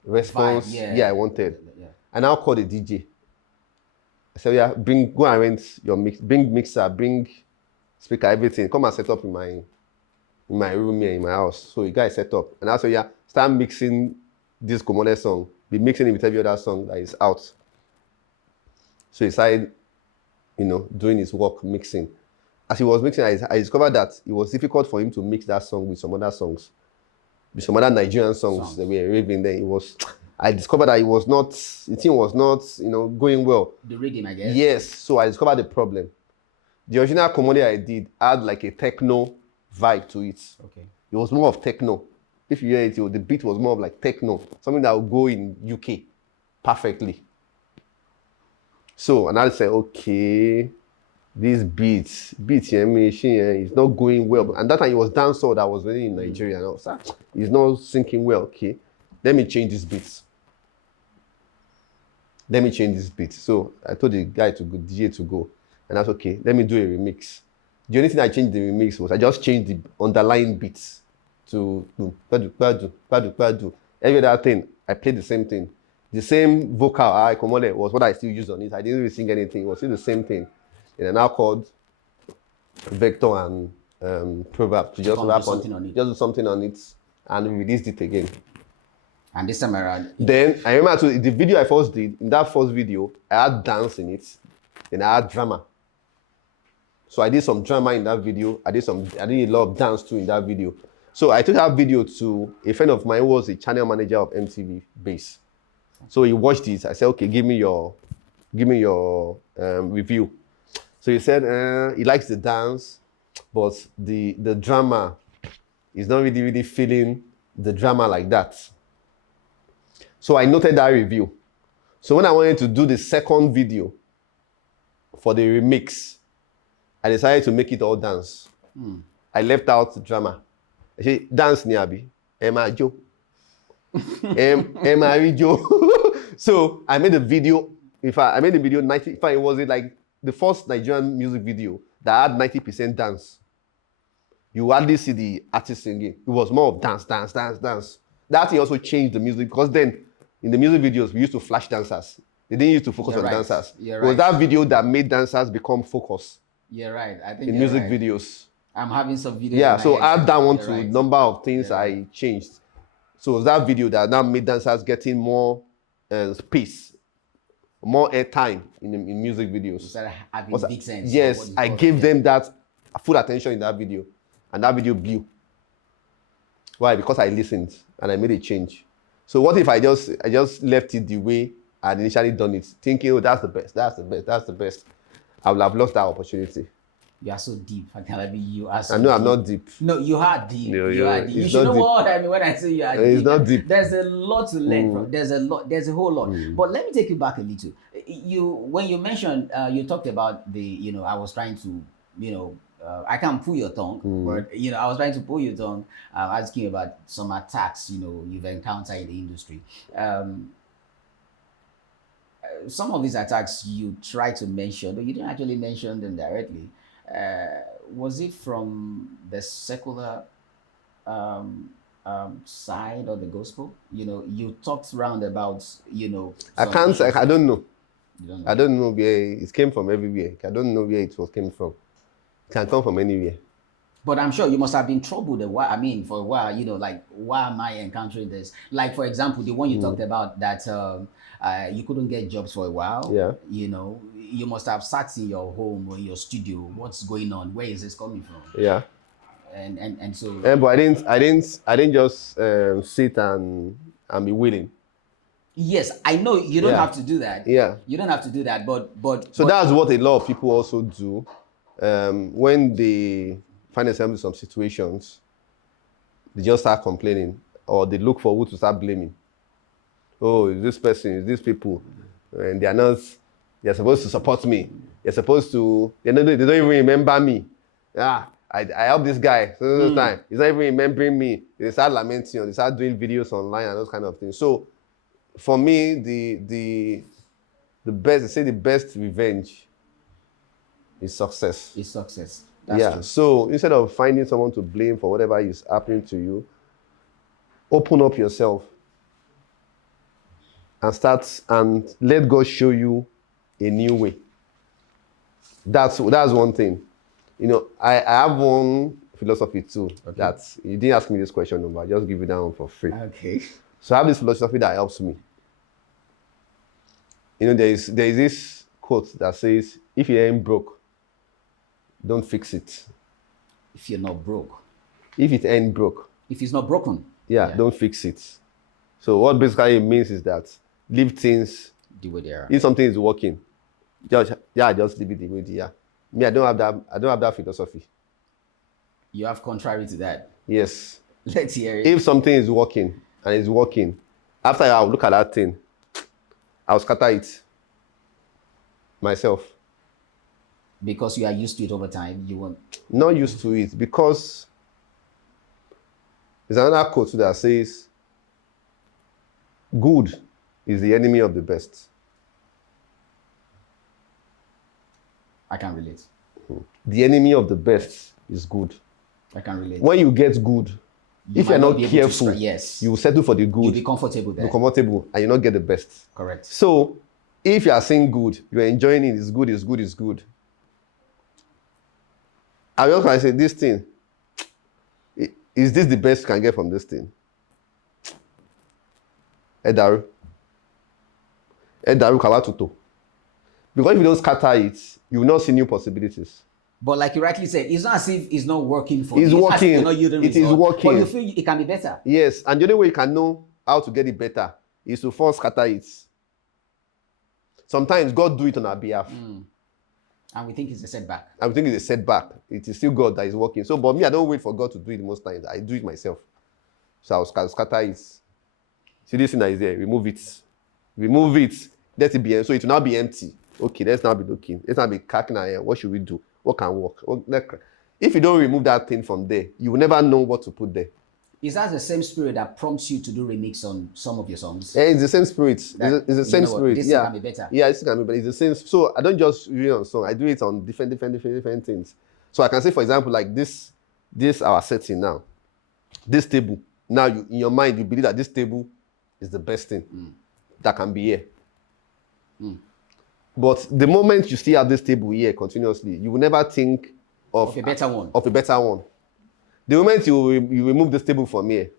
response I wanted. Yeah. I now called the DJ. I said, go and rent your bring mixer, bring speaker, everything. Come and set up in my room here in my house. So the guy set up, and I said, start mixing this Komole song. Be mixing it with every other song that is out. So he started, doing his work mixing. As he was mixing, I discovered that it was difficult for him to mix that song with some other songs, with some other Nigerian songs that were raving. Then I discovered that the thing was not, going well. The rhythm, I guess. Yes, so I discovered the problem. The original Komole I did had like a techno vibe to it. Okay. It was more of techno. If you hear it, the beat was more of like techno, something that would go in UK perfectly. So, and I said, okay, this beat is not going well. And that time it was dancehall that was really in Nigeria. And I was like, it's not syncing well. Okay, let me change this beat. So I told the guy to go, DJ to go. And that's okay, let me do a remix. The only thing I changed the remix was I just changed the underlying beats to badu. Every other thing, I played the same thing. The same vocal, Komole, was what I still used on it. I didn't really sing anything. It was still the same thing. And I now called Vector and Proverb to just rap on it. Just do something on it and we released it again. And this time around. Then I remember the video I first did, in that first video, I had dance in it and I had drama. So I did some drama in that video. I did a lot of dance too in that video. So I took that video to a friend of mine who was a channel manager of MTV Base. So he watched it. I said, okay, give me your review. So he said he likes the dance, but the drama is not really feeling the drama like that. So I noted that review. So when I wanted to do the second video for the remix, I decided to make it all dance. I left out the drama. I said, dance ni abi, Emma Jo. Emma Jo. So I made a video. In fact, I made the video 90. In fact, it was like the first Nigerian music video that had 90% dance. You hardly see the artist singing. It was more of dance. That thing also changed the music because then in the music videos we used to flash dancers. They didn't used to focus on dancers. It was that video that made dancers become focused. You're right. I think in music videos. I'm having some videos. Yeah, so add that one to number of things I changed. So it was that video that now made dancers getting more space, more airtime in music videos. Instead of having big sense. Yes, I gave them that full attention in that video, and that video blew. Why? Because I listened and I made a change. So what if I just left it the way I'd initially done it, thinking, oh, that's the best. I would have lost that opportunity. You are so deep. You are so I know deep. I'm not deep. No, you are deep. You are deep. You should know deep. what I mean when I say you are deep. It's not deep. There's a lot to learn from. There's a whole lot. But let me take you back a little. When you mentioned, you talked about I was trying to, I can't pull your tongue, but I was trying to pull your tongue, asking about some attacks, you've encountered in the industry. Some of these attacks you try to mention, but you didn't actually mention them directly. Was it from the secular side of the gospel? You talked round about, I don't know. You don't know. I don't know where it came from everywhere. I don't know where it came from. It can come from anywhere. But I'm sure you must have been troubled for a while, like, why am I encountering this? Like, for example, the one you talked about that you couldn't get jobs for a while. Yeah. You must have sat in your home or in your studio. What's going on? Where is this coming from? Yeah. And so. But I didn't just sit and be willing. Yes, I know you don't have to do that. Yeah. You don't have to do that, but that's what a lot of people also do. when they find themselves in some situations, they just start complaining or they look for who to start blaming. Oh, it's this person, it's these people, and they're supposed to support me. They're supposed to, they don't even remember me. I helped this guy so time. He's not even remembering me. They start lamenting, they start doing videos online and those kind of things. So for me, the best, they say the best revenge is success. It's success. That's true. So instead of finding someone to blame for whatever is happening to you, open up yourself and let God show you a new way. That's one thing. I have one philosophy too. Okay. That you didn't ask me this question, but I just give you that one for free. Okay. So I have this philosophy that helps me. There is this quote that says, if you ain't broke, don't fix it. If you're not broke. If it ain't broke. If it's not broken. Yeah, don't fix it. So what basically it means is that leave things the way they are. If something is working, just leave it the way they are. Me, I don't have that philosophy. You have contrary to that. Yes. Let's hear it. If something is working and it's working, after I'll look at that thing, I'll scatter it myself. Because you are used to it over time, you won't. Not used to it, because there's another quote that says, good is the enemy of the best. I can relate. The enemy of the best is good. I can relate. When you get good, if you're not careful, yes, you will settle for the good. You'll be comfortable there. You're comfortable and you'll not get the best. Correct. So, if you are saying good, you're enjoying it, it's good, it's good, it's good. I just want to say, this thing, is this the best you can get from this thing? Edaru Kawatuto. Because if you don't scatter it, you will not see new possibilities. But like you rightly said, it's not as if it's not working for you. It's working. It is working. But you feel it can be better. Yes, and the only way you can know how to get it better is to first scatter it. Sometimes God do it on our behalf. And we think it's a setback. And we think it's a setback. It is still God that is working. So, but me, I don't wait for God to do it most times. I do it myself. So I'll scatter it. See this thing that is there, remove it. Remove it. Let it be empty. So it will now be empty. Okay, let's now be looking. Let's now be cracking our head. What should we do? What can work? If you don't remove that thing from there, you will never know what to put there. Is that the same spirit that prompts you to do remix on some of your songs? Yeah, it's the same spirit. It's the same spirit. This can be better. Yeah, this can be better. It's the same. So I don't just do it on song. I do it on different things. So I can say, for example, like this our setting now. This table. Now, in your mind, you believe that this table is the best thing that can be here. But the moment you still have this table here continuously, you will never think of a better one. The moment you remove this table from here,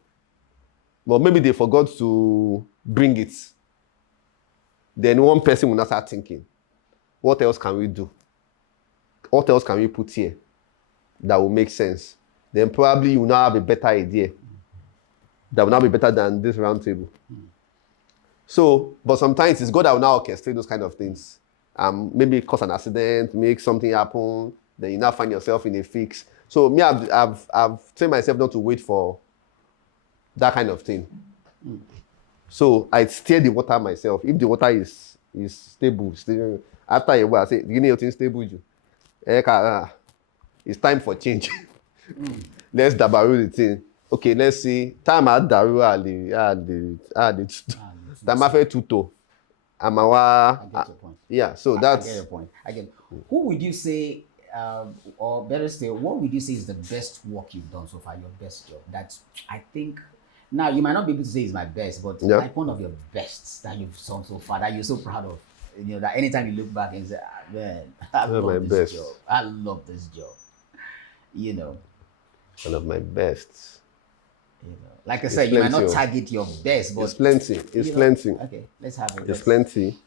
but maybe they forgot to bring it, then one person will not start thinking, what else can we do? What else can we put here that will make sense? Then probably you will now have a better idea that will now be better than this round table. So, but sometimes it's God that will now orchestrate those kind of things. Maybe cause an accident, make something happen, then you now find yourself in a fix. So me, I've trained myself not to wait for that kind of thing. So I steer the water myself. If the water is stable, after a while I say, you need your thing stable. It's time for change. Let's dabaru the thing. Okay, let's see. Time at daru time after tuto. I get your point. Yeah, so I get your point. Who would you say, or better still, what would you say is the best work you've done so far, your best job? That's, I think, now you might not be able to say it's my best, but like one of your bests that you've done so far, that you're so proud of. That anytime you look back and say, man, I love this job. I love this job. One of my bests. Like I said, you might not target your best, but it's plenty. It's plenty. Okay, let's have it. It's plenty.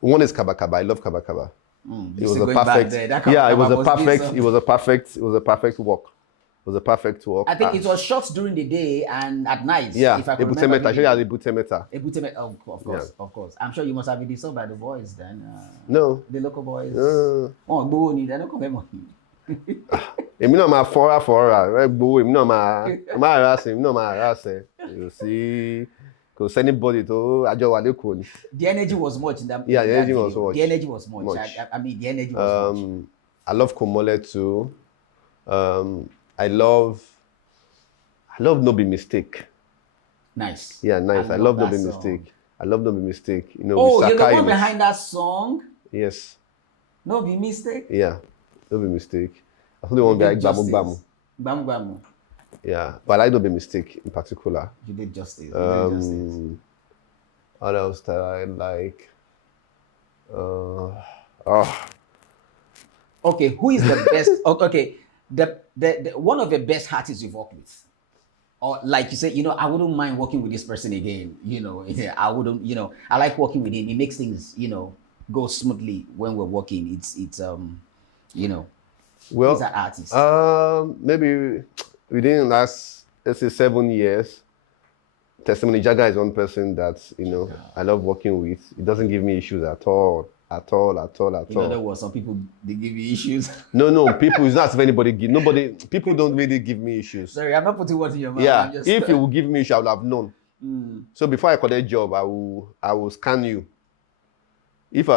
One is Kaba Kaba. I love Kaba Kaba. It was a perfect. It was a perfect work. It was was a perfect work. I think it was shot during the day and at night. Yeah, if I can remember. Ebutemeta. Show you the Ebutemeta. Ebutemeta, of course, Yeah. of course. I'm sure you must have been disturbed by the boys then. No. The local boys. Uh, Oh, they're not coming money. Èmi náà máa fọ́ra ẹ gbowó èmi náà máa harass èmi náà máa harass ẹ kò sí anybody tó àjọ wà lẹ́kọ̀ọ́ ni. The energy was much in that. Yeah, the energy video. was much. The energy was much. I mean, the energy was much. I love Komole too. I love No Be Mistake. Nice. Yeah, nice. I love No Be Mistake. I love No Be Mistake. You know, oh, you're the one behind that song? Yes. No Be Mistake? Yeah, No Be Mistake. I thought the one behind Bamu Bamu. Bamu Bamu. Yeah, but I like No Be Mistake in particular. You did justice. What else that I like? Okay, who is the best? Okay, the one of the best artists you've worked with, or like you said, I wouldn't mind working with this person again. I wouldn't. I like working with him. It makes things, go smoothly when we're working. It's Well, who's that artist? Maybe within the last, let's say 7 years, Testimony Jaga is one person that I love working with. It doesn't give me issues at all. In other words, some people, they give you issues. No, people, it's not as if anybody people don't really give me issues. Sorry, I'm not putting words in your mouth. Yeah, if you will give me issues, I would have known. So before I collect a job, I will scan you. If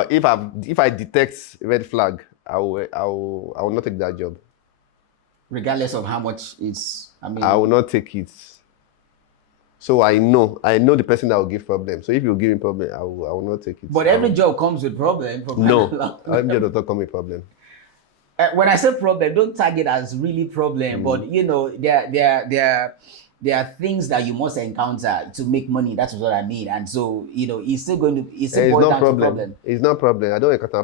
I detect red flag, I will not take that job. Regardless of how much I will not take it. So I know the person that will give problem. So if you give me problem, I will not take it. But every job comes with problem. No, every job doesn't come with problem. When I say problem, don't tag it as really problem. But there are things that you must encounter to make money. That's what I mean. And so it's still it's not problem. It's not problem. I don't encounter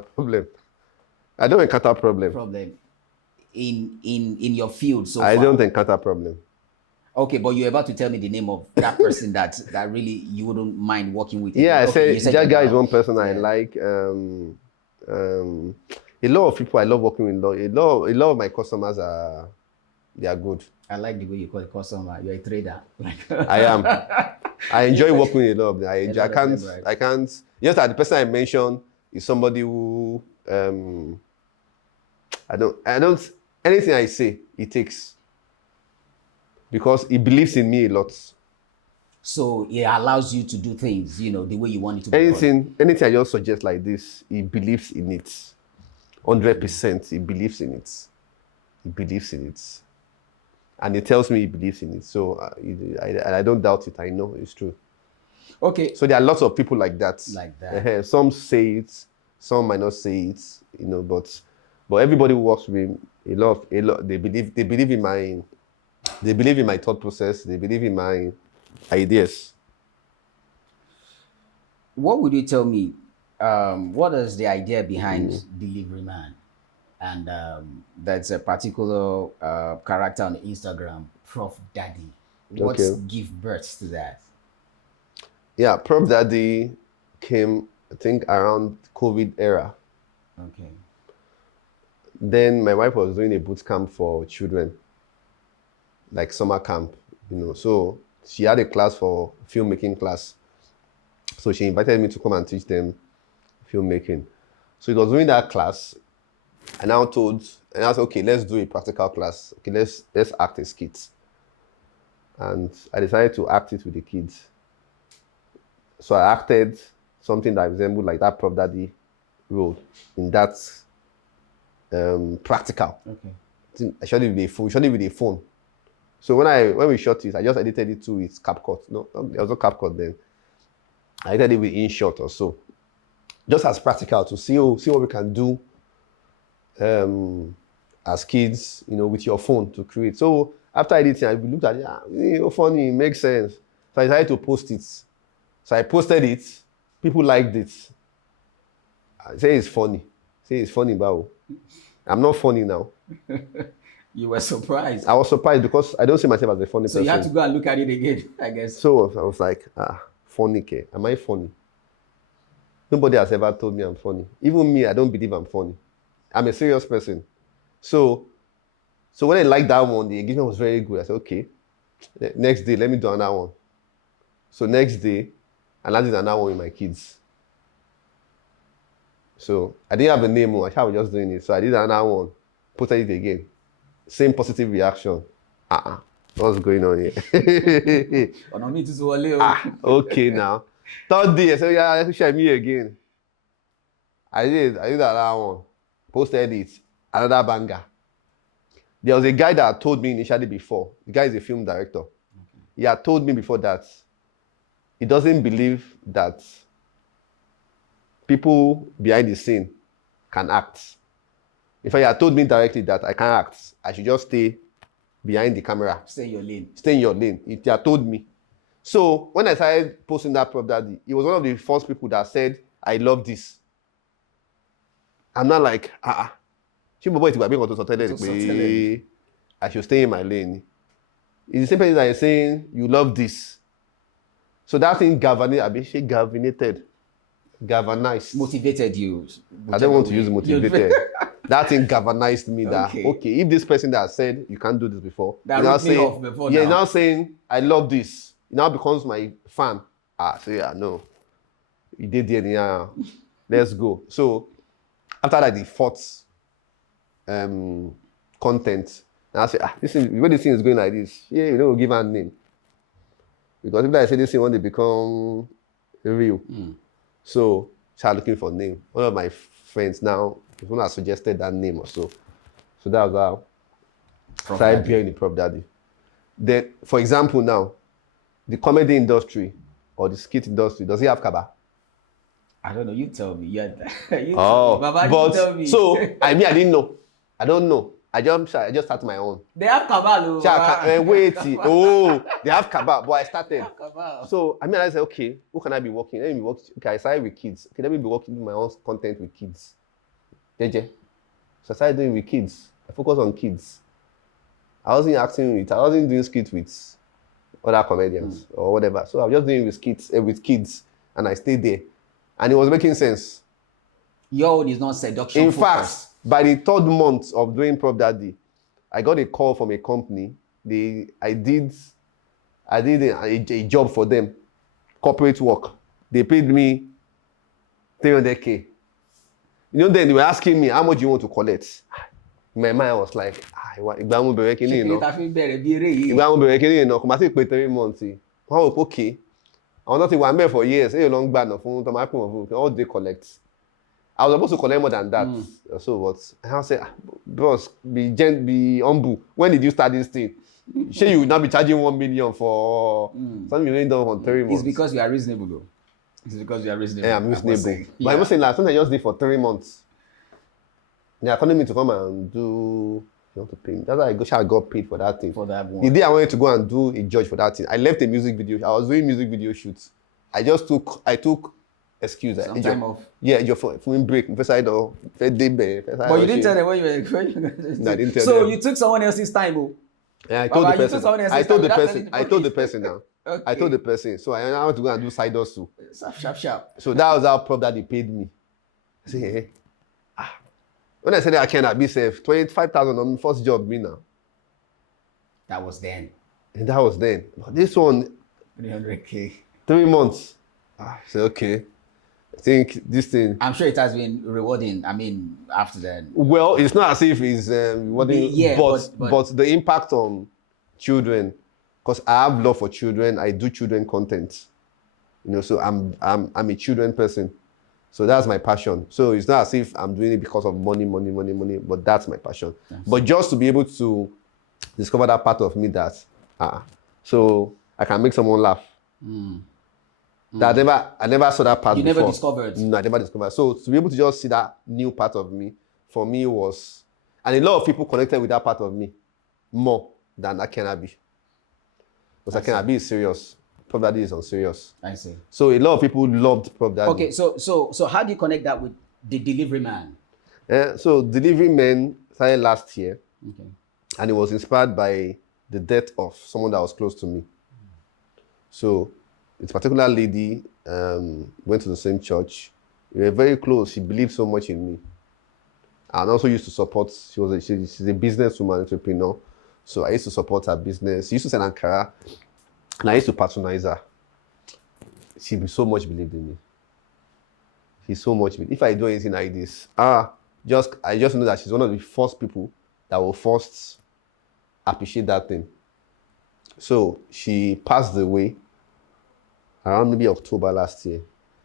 problem. Problem in your field. So I don't encounter problem. Okay, but you're about to tell me the name of that person that really you wouldn't mind working with. Yeah, okay, I said Jaga is one person I like. A lot of people I love working with. A lot of my customers they are good. I like the way you call it customer. You're a trader. I am. I enjoy working with a lot of them. I can't. Just that the person I mentioned is somebody who I don't. Anything I say, he takes. Because he believes in me a lot. So it allows you to do things, the way you want it to be done. Anything I just suggest like this, he believes in it. 100%, he believes in it. He believes in it. And he tells me he believes in it. So I don't doubt it. I know it's true. Okay. So there are lots of people like that. Like that. Some say it, some might not say it, but everybody who works with me, a lot, they believe in my thought process. They believe in my ideas. What would you tell me? What is the idea behind Delivery Man? And that's a particular character on Instagram, Prof Daddy. What give birth to that? Yeah, Prof Daddy came, I think, around COVID era. Okay. Then my wife was doing a boot camp for children, like summer camp, So she had a class for filmmaking class. So she invited me to come and teach them filmmaking. So it was during that class, and I said, okay, let's do a practical class. Okay, let's act as kids. And I decided to act it with the kids. So I acted something that resembled like that Prof Daddy role in that practical. Okay. I shot it with a phone. So when we shot it, I just edited it with CapCut. No, there was no CapCut then. I edited it with InShot or so, just as practical to see what we can do as kids, with your phone to create. So after editing, I looked at it. Funny, it makes sense. So I decided to post it. So I posted it. People liked it. I say it's funny. Bao. I'm not funny now. You were surprised. I was surprised because I don't see myself as a funny person. So you had to go and look at it again, I guess. So I was like, funny, K. Am I funny? Nobody has ever told me I'm funny. Even me, I don't believe I'm funny. I'm a serious person. So So when I liked that one, the engagement was very good. I said, okay, next day, let me do another one. So next day, I landed another one with my kids. So I didn't have a name, I was just doing it. So I did another one, posted it again. Same positive reaction. What's going on here? Okay now. Third day, I said, yeah, let's share me again. I did another one. Posted it. Another banger. There was a guy that told me initially before. The guy is a film director. Okay. He had told me before that he doesn't believe that people behind the scene can act. In fact, he had told me directly that I can't act. I should just stay behind the camera. Stay in your lane. Stay in your lane. He had told me. So when I started posting that Prop Daddy, he was one of the first people that said, I love this. I'm not like, I should stay in my lane. It's the same person that is saying, you love this. So that thing galvanized. Motivated you. I don't want to use motivated. That thing galvanized me that, okay, if this person that said you can't do this before, now saying, I love this. It now becomes my fan. So yeah, no. You did it, yeah. Let's go. So after that, the fourth content, and I say, this thing, when this thing is going like this, we'll give her a name. Because if I say this thing, when they become real. So start looking for a name. One of my friends now, one has suggested that name or so. So that was how I started bearing the Prop Daddy. Then, for example now, the comedy industry or the skit industry, does it have kaba? I don't know. You tell me. You tell me. So I didn't know. I don't know. I just started my own. They have kaba. They have kaba, but I started. So I said, okay, who can I be working? Let me work. Okay, I started with kids. Okay, let me be working my own content with kids. JJ. So I started doing with kids. I focus on kids. I wasn't doing skits with other comedians or whatever. So I was just doing with kids, and I stayed there. And it was making sense. Your own is not seduction. In fact, by the third month of doing Prop Daddy, I got a call from a company. I did a job for them, corporate work. They paid me 300K. Then they were asking me, how much you want to collect? In my mind, I was like, I'm working 3 months. Okay. I was not there for years. Long bad all they collect. I was supposed to collect more than that. So what? And I said, bros, be humble. When did you start this thing? Sure, you will not be charging 1 million for something you ain't done for 3 months. It's because you are reasonable, though. Yeah, I'm reasonable. But I'm saying something I just did for 3 months. They are calling me to come and do. You want to pay me? That's why I got paid for that thing. For that one. The day I wanted to go and do a judge for that thing, I left a music video. I was doing music video shoots. I took excuse. Some time off. Yeah, your phone break. But you didn't tell them when you were. No, I didn't tell them. So you took someone else's time, Yeah, I told the person now. Okay. I told the person. So I want to go and do side hustle. Sharp. So that was how Prop Daddy paid me. I say, hey. When I said that AkinAlabi safe, 25,000 on first job, me now. That was then. And that was then. But this one, 300K. 3 months. I said, okay. I think this thing. I'm sure it has been rewarding. After then. Well, it's not as if it's rewarding, but the impact on children, because I have love for children. I do children content. So I'm a children person. So that's my passion. So it's not as if I'm doing it because of money, but that's my passion. Yes. But just to be able to discover that part of me that, so I can make someone laugh. That I never saw that part before. You never discovered? No, I never discovered. So to be able to just see that new part of me, for me was, and a lot of people connected with that part of me more than AkinAlabi. Because AkinAlabi is serious. Prop Daddy is on serious. I see. So a lot of people loved Prop Daddy. Okay, so how do you connect that with the Delivery Man? So Delivery Man started last year. Okay. And it was inspired by the death of someone that was close to me. So this particular lady went to the same church. We were very close. She believed so much in me. And also used to support, she's a businesswoman, entrepreneur. So I used to support her business. She used to sell Ankara, and I used to patronize her. She so much believed in me. She so much believed. If I do anything like this, I just know that she's one of the first people that will first appreciate that thing. So she passed away around maybe October last year.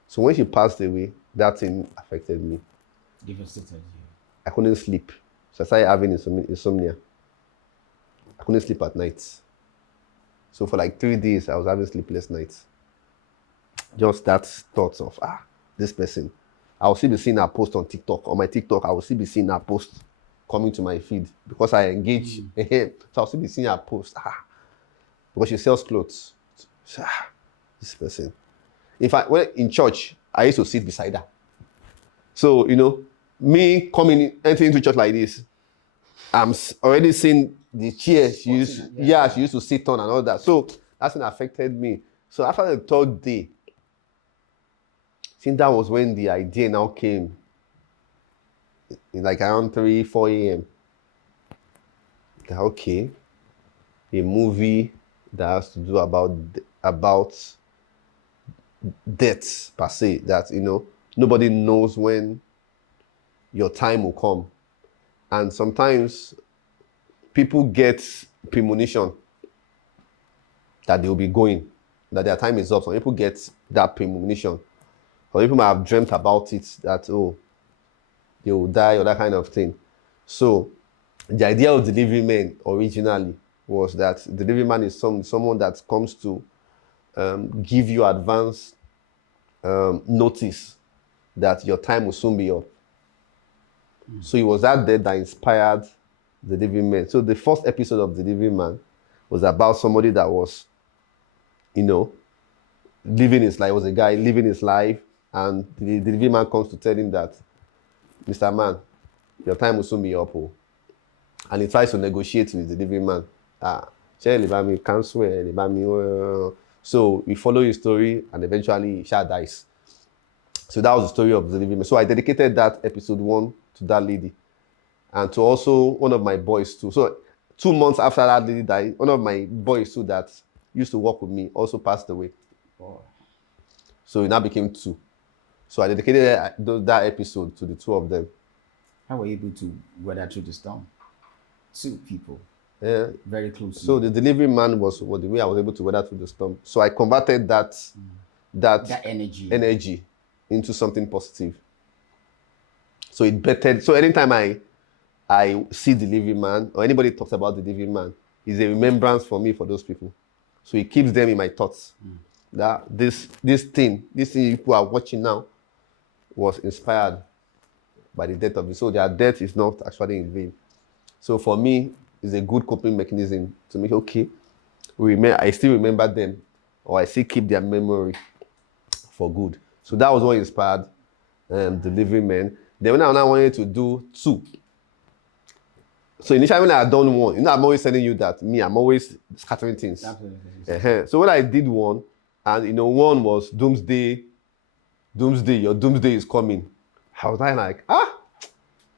So when she passed away, that thing affected me. Devastated you. I couldn't sleep. So I started having insomnia. I couldn't sleep at night. So for like 3 days, I was having sleepless nights. Just that thoughts of, this person. I will still be seeing her post on TikTok. On my TikTok, I will still be seeing her post coming to my feed because I engage. So I'll still be seeing her post. Because she sells clothes. So, this person. In fact, when in church, I used to sit beside her. So, me entering into church like this, I'm already seeing the chair she used to sit on and all that. So that's what affected me. So after the third day, I think that was when the idea now came, in like around 3, 4 a.m. Okay, a movie that has to do about death per se, that nobody knows when your time will come. And sometimes people get premonition that they will be going, that their time is up. Some people get that premonition. Some people might have dreamt about it, that, they will die or that kind of thing. So the idea of delivery men originally was that delivery man is someone that comes to give you advance notice that your time will soon be up. So it was that death that inspired the Delivery Man. So the first episode of the Delivery Man was about somebody that was, living his life. It was a guy living his life, and the Delivery Man comes to tell him that, Mr. Man, your time will soon be up. And he tries to negotiate with the Delivery Man. So we follow his story, and eventually Sha dies. So that was the story of the Delivery Man. So I dedicated that episode 1 to that lady, and to also one of my boys too. So 2 months after that lady died, one of my boys too that used to work with me also passed away. So it now became 2. So I dedicated that episode to the 2 of them. How were you able to weather through the storm? 2 people. Yeah. Very close. So the Delivery Man was the way I was able to weather through the storm. So I converted that energy into something positive. So it bettered. So anytime I see Delivery Man or anybody talks about the Delivery Man, it's a remembrance for me for those people. So it keeps them in my thoughts. That this thing people are watching now was inspired by the death of the soul. Their death is not actually in vain. So for me, it's a good coping mechanism to make I still remember them, or I still keep their memory for good. So that was what inspired Delivery Men. Then when I wanted to do 2. So initially when I had done 1, I'm always telling you that I'm always scattering things. Absolutely. So when I did 1, and 1 was doomsday, your doomsday is coming. I was like,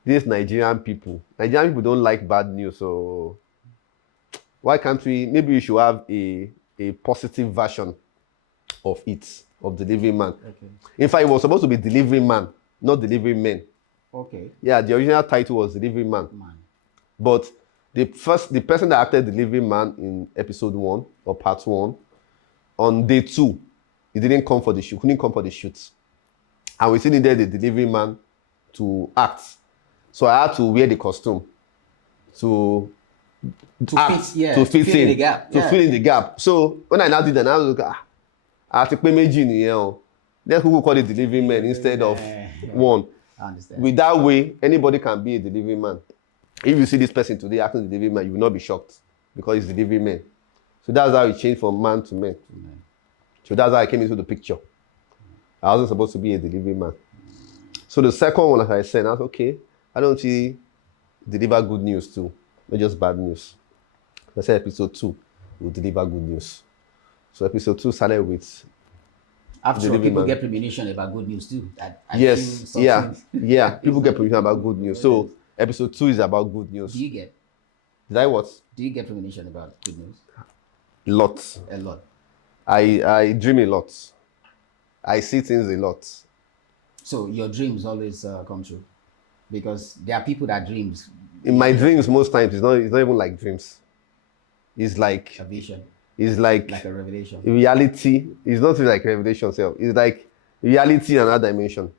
these Nigerian people don't like bad news, so why can't maybe we should have a positive version of Delivery Man. Okay. In fact, it was supposed to be Delivery Man, not Delivery Men. Okay. Yeah, the original title was Delivery Man. But the person that acted Delivery Man in episode 1 or part 1, on day 2, he couldn't come for the shoot. And we still needed the Delivery Man to act. So I had to wear the costume to fill in the gap. So when I now did that, I was like, I have to pay meji. Then who will call it Delivery Man instead of 1? I understand. With that way, anybody can be a Delivery Man. If you see this person today acting as a Delivery Man, you will not be shocked because it's Delivery Man. So that's how it changed from man to man. So that's how I came into the picture. I wasn't supposed to be a Delivery Man. So the second one, as I said, I was okay. Why don't you deliver good news too, not just bad news? I said episode 2 will deliver good news. So episode 2 started with After all, living people man. get premonition about good news too. I feel Yes, yeah, something- yeah. People get something premonition about good news. So episode 2 is about good Do news. you get? Did I what? Do you get premonition about good news? Lots. A lot. I dream a lot. I see things a lot. So your dreams always come true, because there are people that dreams In my dreams, most times it's not even like dreams. It's like a vision, it's like like a revelation. reality. It's not really like revelation self. It's like reality in another dimension.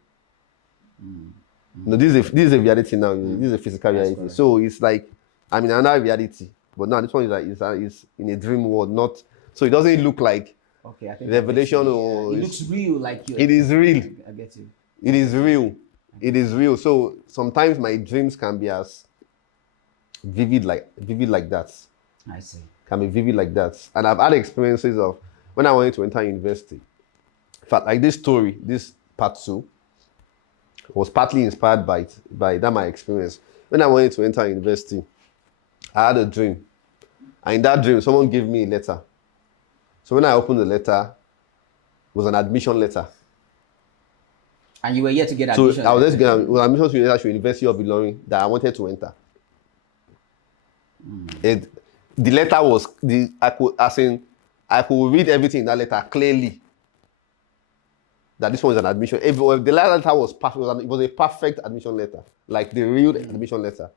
No, this is a reality now. This is a physical That's reality. correct. So it's like I'm in another reality. But now this one is like is in a dream world, not so it doesn't look like Okay, I think revelation I get you. or It looks real, like you. it is real. I get you. It is real. It is real. So sometimes my dreams can be as vivid like that. I see. Can be vivid like that. And I've had experiences of when I wanted to enter university. In fact, like this story, this part 2, was partly inspired by that my experience. When I wanted to enter university, I had a dream. And in that dream, someone gave me a letter. So when I opened the letter, it was an admission letter. And you were yet to get So admission. I was just going to admission to the University of Ilorin that I wanted to enter. The letter was I could read everything in that letter clearly. That this one is an admission. If the letter was perfect, it was a perfect admission letter, like the real admission letter,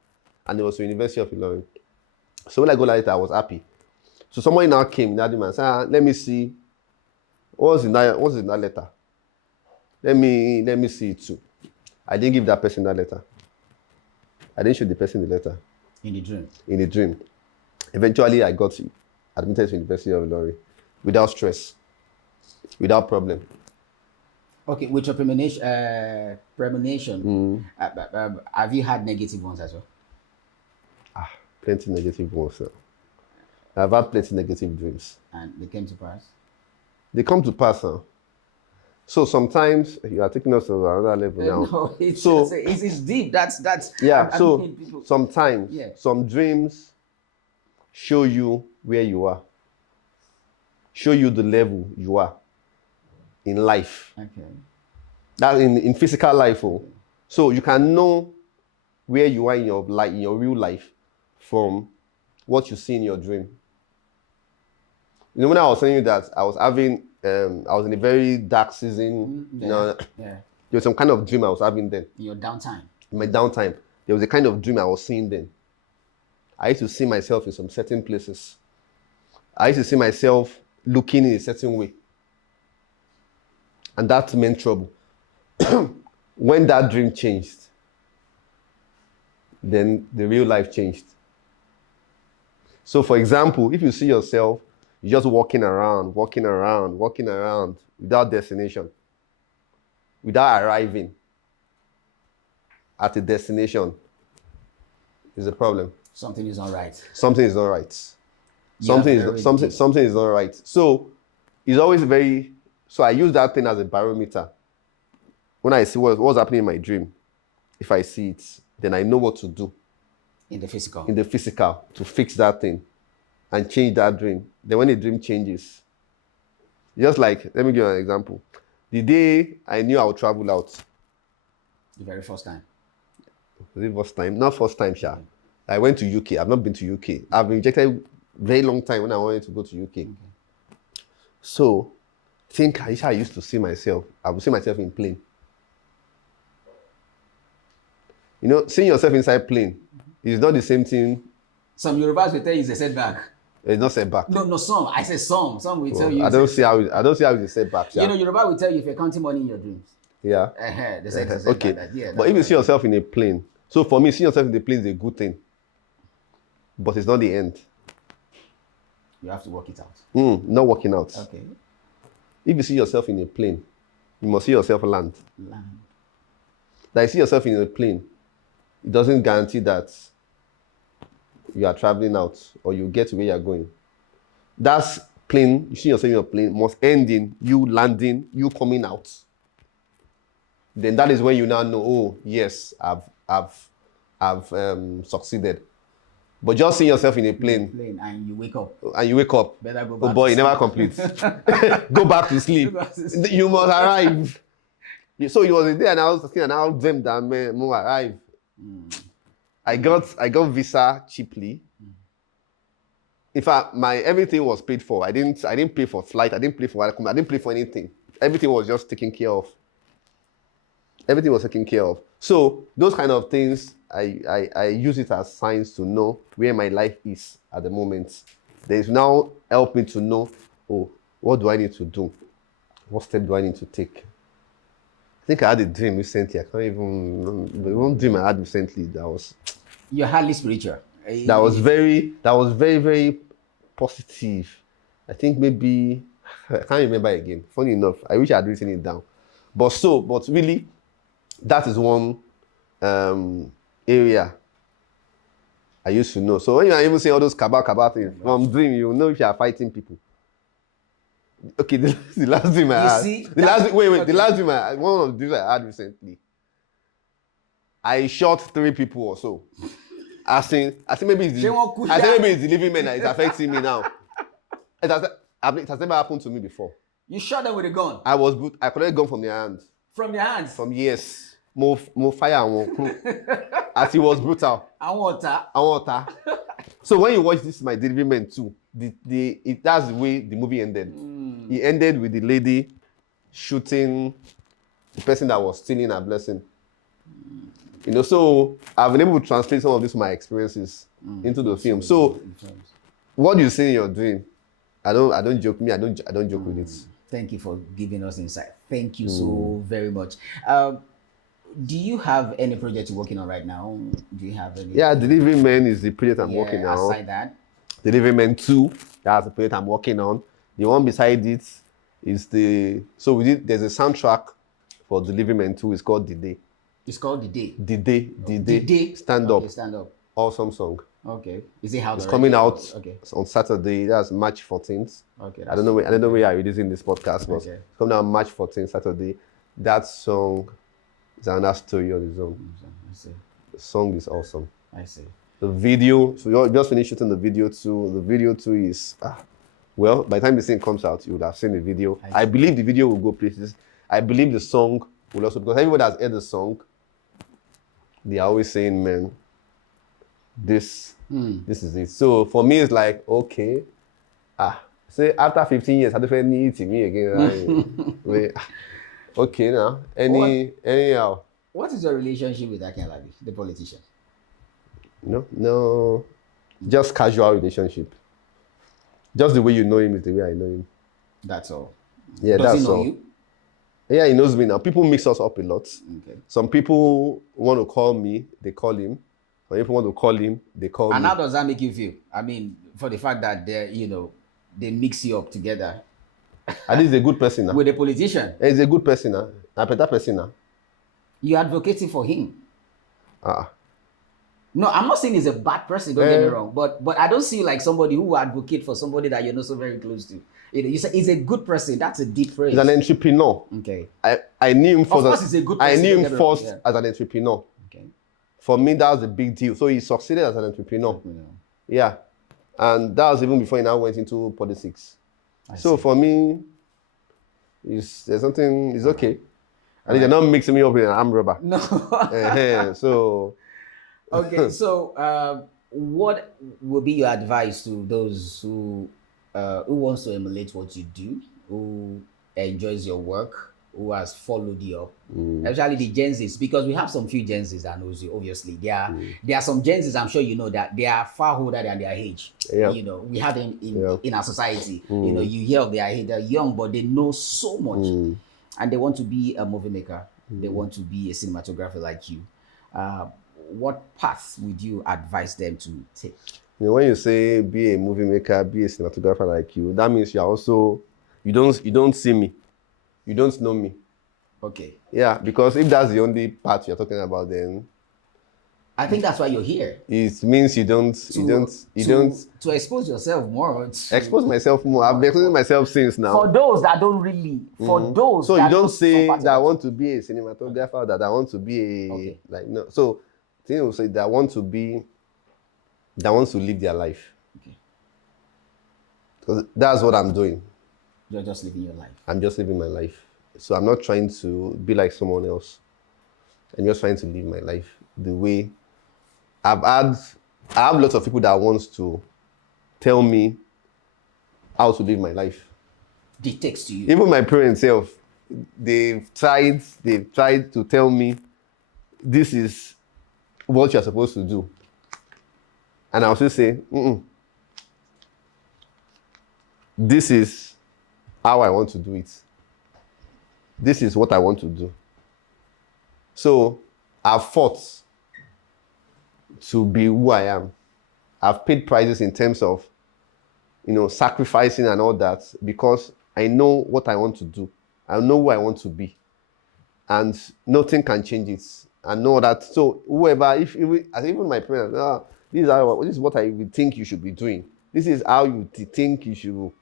and it was to University of Ilorin. So when I got that letter, I was happy. So someone now came, that man said, "Let me see, what's in that letter? Let me see it too." I didn't give that person that letter. I didn't show the person the letter. In the dream. In the dream. Eventually, I got admitted to University of Ilorin without stress, without problem. Okay, with your premonition, have you had negative ones as well? Plenty negative ones. Sir. I've had plenty negative dreams. And they came to pass? They come to pass, huh? So sometimes you are taking us to another level now. No, it's, So it's deep. That's yeah. I So mean, people, sometimes Yeah. some dreams show you where you are, show you the level you are in life. okay. That in physical life, oh. So you can know where you are in your life, in your real life, from what you see in your dream. You know, when I was telling you that I was in a very dark season, Yeah. you know, Yeah. there was some kind of dream I was having then. In your downtime. In my downtime, there was a kind of dream I was seeing then. I used to see myself in some certain places. I used to see myself looking in a certain way. And that meant trouble. When that dream changed, then the real life changed. So for example, if you see yourself, you're just walking around without destination, without arriving at a destination, is a problem. Something is not right. Something is not right. You have Something is not right. So it's always very. So I use that thing as a barometer. When I see what's happening in my dream, if I see it, then I know what to do In the physical. in the physical to fix that thing and change that dream. Then when the dream changes, just like, let me give you an example. The day I knew I would travel out, The very first time. was it first time? Not first time, Sha. I went to UK. I've not been to UK. I've been rejected very long time when I wanted to go to UK. Okay. So, think I used to see myself. I would see myself in plane. You know, seeing yourself inside plane is not the same thing. Some Yorubas will tell you it's a setback. It's not setback. No, some. I said some. Some will tell you. I don't see how it's a setback. Sha. You know, Yoruba will tell you if you're counting money in your dreams. Yeah. They say it's a setback. Okay. Yeah, But if you see yourself in a plane, so for me, seeing yourself in the plane is a good thing. But it's not the end. you have to work it out. Not working out. Okay. If you see yourself in a plane, you must see yourself land. Land. That you see yourself in a plane, it doesn't guarantee that you are traveling out or you get to where you are going. That's plane, you see yourself in a plane, must end in you landing, you coming out. Then that is when you now know, oh, yes, I've succeeded. But just seeing yourself in a plane Plane and you wake up. Better go oh back boy, to you never sleep. complete. Go back to sleep. Go back to sleep. You must arrive. So he was there and I was thinking, and I dreamed that man will arrive. I got visa cheaply. In fact, my everything was paid for. I didn't pay for flight. I didn't pay for anything. Everything was just taken care of. Everything was taken care of. So those kind of things, I use it as signs to know where my life is at the moment. There's now help me to know, oh, what do I need to do? What step do I need to take? I think I had a dream recently. I can't even the one dream I had recently You're hardly spiritual. that was very, very positive. I think maybe I can't remember again. Funny enough, I wish I had written it down. But really, that is one area I used to know. So when you are even saying all those kaba things from dream, you know if you are fighting people. Okay, the last dream I had. The last dream I had, one of the dreams I had recently. I shot 3 people or so. I think maybe it's the living men that is affecting me now. It has never happened to me before. You shot them with a gun? I collected gun from their hands. From their hands? From yes. More fire and more crew. As it was brutal. I want water. So when you watch this, my delivery men too, that's the way the movie ended. It ended with the lady shooting the person that was stealing her blessing. You know, so I've been able to translate some of this my experiences into the film. So what you see in your dream, I don't joke with it. Thank you for giving us insight. Thank you so very much. Do you have any project you're working on right now? Do you have any? Yeah, Delivery Men is the project I'm working on. Aside that, Delivery Men 2, that's the project I'm working on. The one beside it is there's a soundtrack for Delivery Men 2. It's called The Day. It's called The Day. The Day. Stand Up. Stand Up. Awesome song. Okay. Is it out? It's coming out Okay. on Saturday. That's March 14th. Okay. I don't know where I'm releasing this podcast, but Okay. it's coming out March 14th, Saturday. That song is another story on its own. I see. The song is awesome. I see. The video, so you just finished shooting the video too. The video too is, well, by the time this thing comes out, you would have seen the video. I believe the video will go places. I believe the song will also, because everybody has heard the song, they are always saying, man, this is it. So for me, it's like, okay, say after 15 years, I don't need to me again. Right? Okay, now, anyhow. What is your relationship with AkinAlabi, the politician? No, just casual relationship. Just the way you know him is the way I know him. That's all. Yeah, Does he know you? Yeah, he knows me now. People mix us up a lot. Okay. Some people want to call me, they call him. Some people want to call him, they call me. And how does that make you feel? I mean, for the fact that they mix you up together. And he's a good person now. With a politician. He's a good person now. A better person now. You're advocating for him. No, I'm not saying he's a bad person, don't get me wrong. But I don't see like somebody who will advocate for somebody that you're not so very close to. You say he's a good person. That's a deep phrase. He's an entrepreneur. Okay. I knew him first. Of course, he's a good person. I knew him first as an entrepreneur. Okay. For me, that was a big deal. So he succeeded as an entrepreneur. Yeah. And that was even before he now went into politics. So for me, it's okay. And they're not mixing me up with an armed robber. No. So. Okay, so what would be your advice to those who wants to emulate what you do, who enjoys your work, who has followed you up, especially the Gen Zs, because we have some few Gen Zs that knows you, obviously. There are some Gen Zs, I'm sure you know, that they are far older than their age. Yeah. We have them in our society. You hear of their age, they're young, but they know so much. And they want to be a movie maker. They want to be a cinematographer like you. What path would you advise them to take? When you say be a movie maker, be a cinematographer like you, that means you are also, you don't see me. You don't know me. Okay. Yeah, because if that's the only part you're talking about, then I think that's why you're here. It means you don't to expose yourself more. Expose myself more. I've been exposing myself since now. For those that don't really, for those. So you don't say that I want to be a cinematographer, that I want to be a no. So thing will say that I want to be that wants to live their life. Okay. Because that's what I'm doing. You're just living your life. I'm just living my life. So I'm not trying to be like someone else. I'm just trying to live my life the way I have lots of people that wants to tell me how to live my life. Dictates to you. Even my parents self, they've tried to tell me this is what you're supposed to do. And I'll still say, this is how I want to do it. This is what I want to do. So I've fought to be who I am. I've paid prices in terms of, sacrificing and all that, because I know what I want to do. I know who I want to be. And nothing can change it. I know that. So whoever, even my parents, this is what I would think you should be doing. This is how you think you should.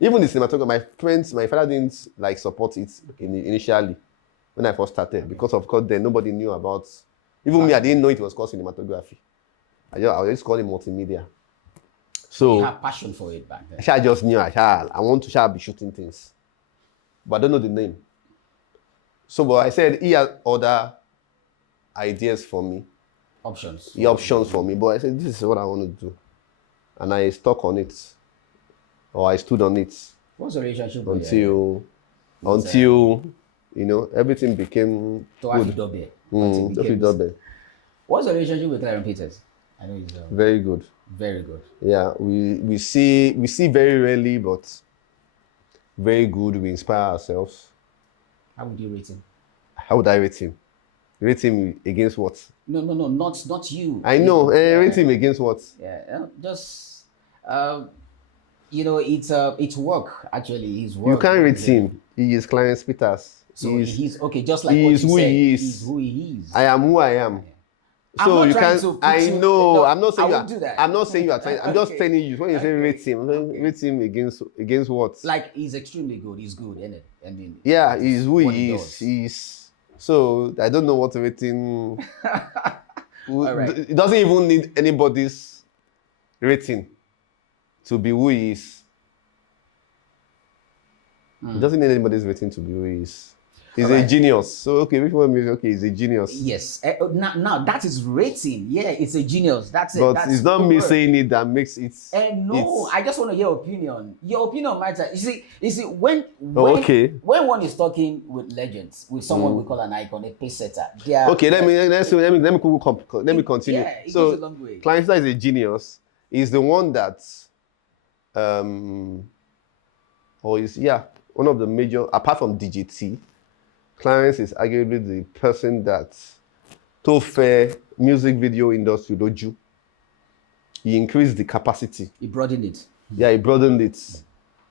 Even the cinematography, my father didn't support it initially when I first started, because of course then nobody knew about. Even me, I didn't know it was called cinematography. I was just calling it multimedia. So you have passion for it back then. I just knew I want to be shooting things, but I don't know the name. So, but I said he had other ideas for me, options for me. But I said this is what I want to do, and I stuck on it, or I stood on it. What's the relationship until everything became good. What's the relationship with Clarence Peters? I know he's very good. Very good. Yeah, we see very rarely, but very good. We inspire ourselves. How would you rate him? How would I rate him? Rate him against what? No, not you. I know. Rate him against what? Yeah, just it's work actually. His work. You can't rate him. He is Clarence Peters. So he's okay. Just like he what is you who said. he is. He's who he is. I am who I am. So you can't. I know. I'm not saying you. I'm not saying you are trying. I'm just telling you when you say rate him. Rate him against what? Like he's extremely good. He's good, isn't it? I mean. Yeah, he's who he is. He's. So I don't know what rating. Right. It doesn't even need anybody's rating to be who he is. It doesn't need anybody's rating to be who he is. He's a genius. So okay, which one means he's a genius. Yes. Now that is rating. Yeah, it's a genius. That's it. But it's not me saying it that makes it. No, I just want to hear your opinion. Your opinion matters. You see, when one is talking with legends, with someone we call an icon, a pace setter. Okay, let me continue. Yeah, it so goes a long way. Clarence is a genius. He's the one that, one of the major, apart from DJT. Clarence is arguably the person that told fair music video industry doju. He increased the capacity. He broadened it. Yeah, he broadened it.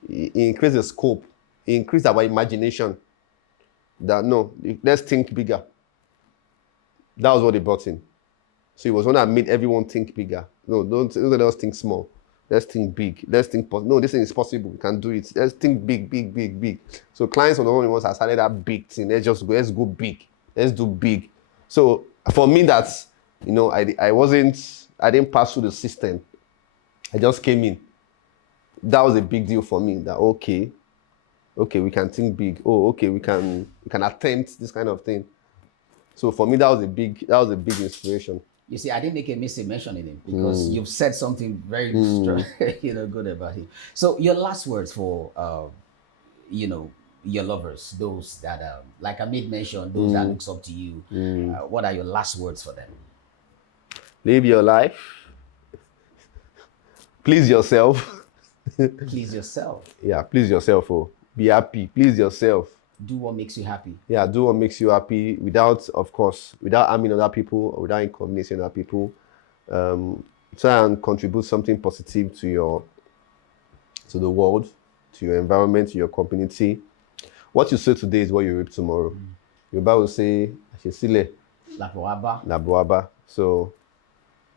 He increased the scope. He increased our imagination. Let's think bigger. That was what he brought in. So he was one that made everyone think bigger. No, don't let us think small. Let's think big. Let's think no, this thing is possible. We can do it. Let's think big. So clients are the only ones that started that big thing. Let's go big. Let's do big. So for me, that's I didn't pass through the system. I just came in. That was a big deal for me. That okay, we can think big. Oh, okay, we can attempt this kind of thing. So for me, that was a big inspiration. You see, I didn't make a mistake mentioning him because you've said something very strong, good about him. So your last words for, your lovers, those that, like I made mention, those that looks up to you. What are your last words for them? Live your life. Please yourself. Please yourself. Yeah, please yourself. Oh, be happy. Please yourself. Do what makes you happy. Yeah, do what makes you happy without harming other people or without inconveniencing other people. Try and contribute something positive to the world, to your environment, to your community. What you sow today is what you reap tomorrow. Your Bible will say, "Asesile La boaba." So,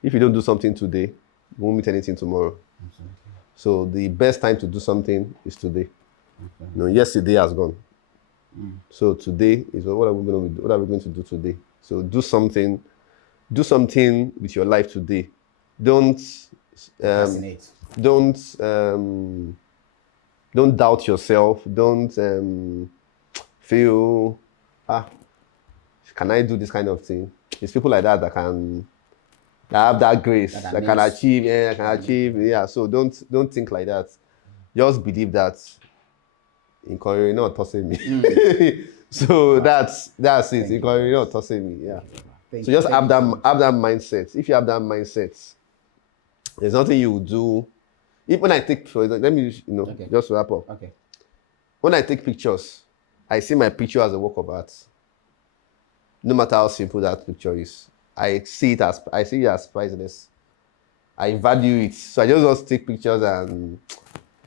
if you don't do something today, you won't meet anything tomorrow. Absolutely. So the best time to do something is today. Okay. Yesterday has gone. So today is what are we going to do today? So do something with your life today Don't Fascinate. don't don't doubt yourself. Don't feel, can I do this kind of thing? It's people like that that have that grace, That that can amazed. achieve, yeah, can achieve, yeah. So don't think like that. Just believe that in Korea, not tossing me. So that's it. In Korea, not tossing me, yeah. So just have that mindset. If you have that mindset, there's nothing you will do. If when I take, for example, let me just wrap up. Okay. When I take pictures, I see my picture as a work of art. No matter how simple that picture is, I see it as priceless. I value it. So I just take pictures and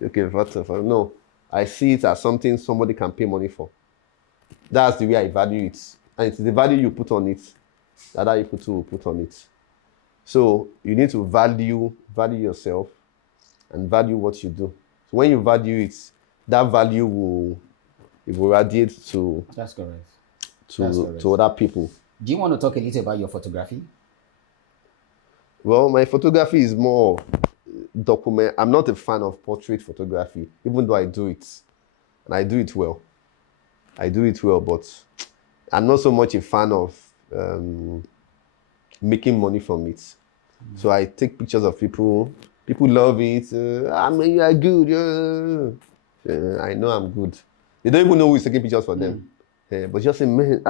okay, photo. No, I see it as something somebody can pay money for. That's the way I value it, and it's the value you put on it that other people too will put on it. So you need to value yourself and value what you do. So when you value it, that value will radiate to That's correct. to other people. Do you want to talk a little about your photography? Well, my photography is more document. I'm not a fan of portrait photography, even though I do it, and I do it well. But I'm not so much a fan of making money from it. So I take pictures of people. People love it. I mean, you are good. I know I'm good. They don't even know who's taking pictures for them. But just say, man,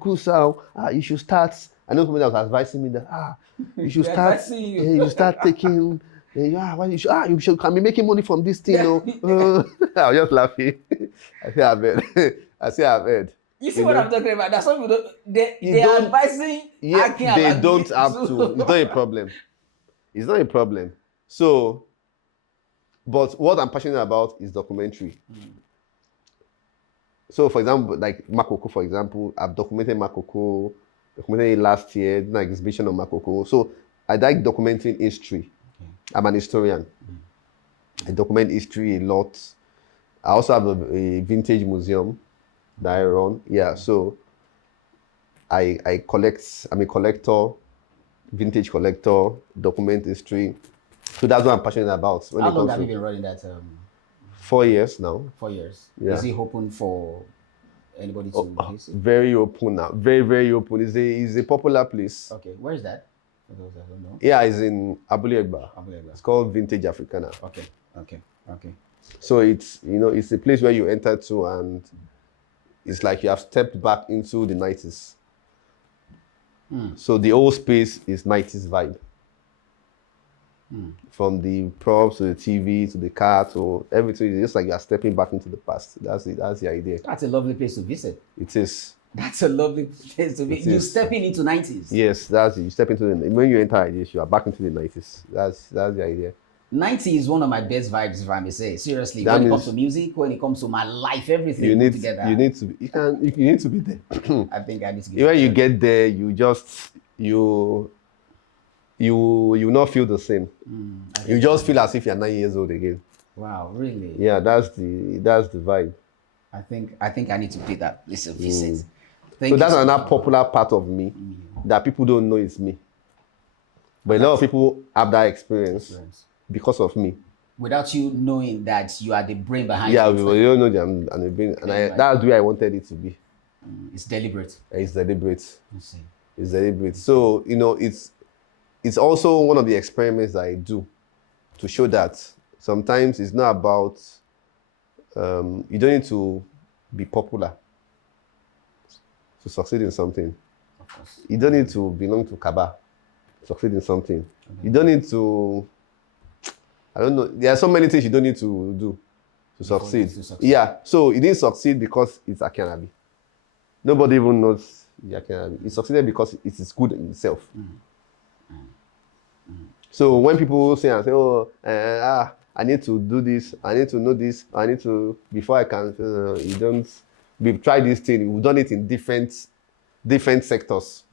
good, Sal. You should start. I know people that was advising me that you should start. You should start taking. You should can be making money from this thing. I was just laughing. I say I've heard. You see what I'm talking about? That's some people they are advising. Yeah, they don't have to. It's not a problem. It's not a problem. So, but what I'm passionate about is documentary. So, for example, like Makoko, for example, I've documented Makoko, documented it last year, did an exhibition on Makoko. So, I like documenting history. I'm an historian. I document history a lot. I also have a vintage museum that I run. Yeah, so I collect, I'm a collector, vintage collector, document history. So that's what I'm passionate about. How long have you been running that? 4 years now. 4 years. Yeah. Is it open for anybody to visit? Very open now. Very, very open. It's a popular place. Okay, where is that? For those that don't know. Yeah, it's in Abule Egba. It's called Vintage Africana. Okay. So it's it's a place where you enter to and it's like you have stepped back into the 90s. So the whole space is 90s vibe. From the props to the TV to the car to everything, it's just like you're stepping back into the past. That's it. That's the idea. That's a lovely place to visit. It is. That's a lovely place to visit. You're stepping into 90s. Yes, that's it. You step into when you enter this, you are back into the 90s. That's the idea. 90 is one of my best vibes, if I may say. Seriously, when it comes to music, when it comes to my life, everything you need together. You need to be. You need to be there. I think I need to. When you get there, you just you not feel the same. You just feel as if you're 9 years old again. Wow, really? Yeah, that's the vibe. I think I need to pay that place a visit. So that's another popular part of me that people don't know is me. But a lot of people have that experience because of me. Without you knowing that you are the brain behind it. Yeah, we don't know that I'm the brain. And that's the way I wanted it to be. It's deliberate. It's deliberate. It's deliberate. So, it's also one of the experiments that I do to show that sometimes it's not about, you don't need to be popular to succeed in something. Of course. You don't need to belong to Kaba to succeed in something. You don't need to, I don't know, there are so many things you don't need to do to succeed. Yeah, so it didn't succeed because it's AkinAlabi. Nobody even knows AkinAlabi. It succeeded because it is good in itself. So when people say and say, I need to do this, I need to know this, I need to, before I can, you don't, we've tried this thing, we've done it in different sectors,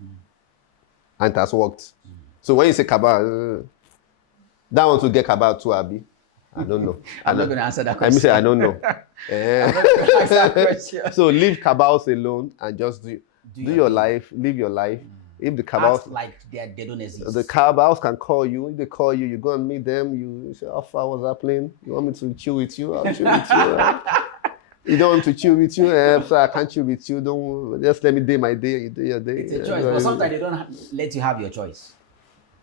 and it has worked. So when you say Kaba, that one to get Kaba to Abi, I don't know. I'm not going to answer that question. Let me say I don't know. I'm not going to answer that question. So leave Kabals alone and just do your life, live your life. If the cabals, Act like they don't exist. the cabals can call you. If they call you, you go and meet them. You say, "How far was happening? You want me to chill with you? I'll chill with you." You don't want to chill with you, so I can't chill with you. Don't just let me day my day. You do your day. It's a choice, but sometimes they don't let you have your choice.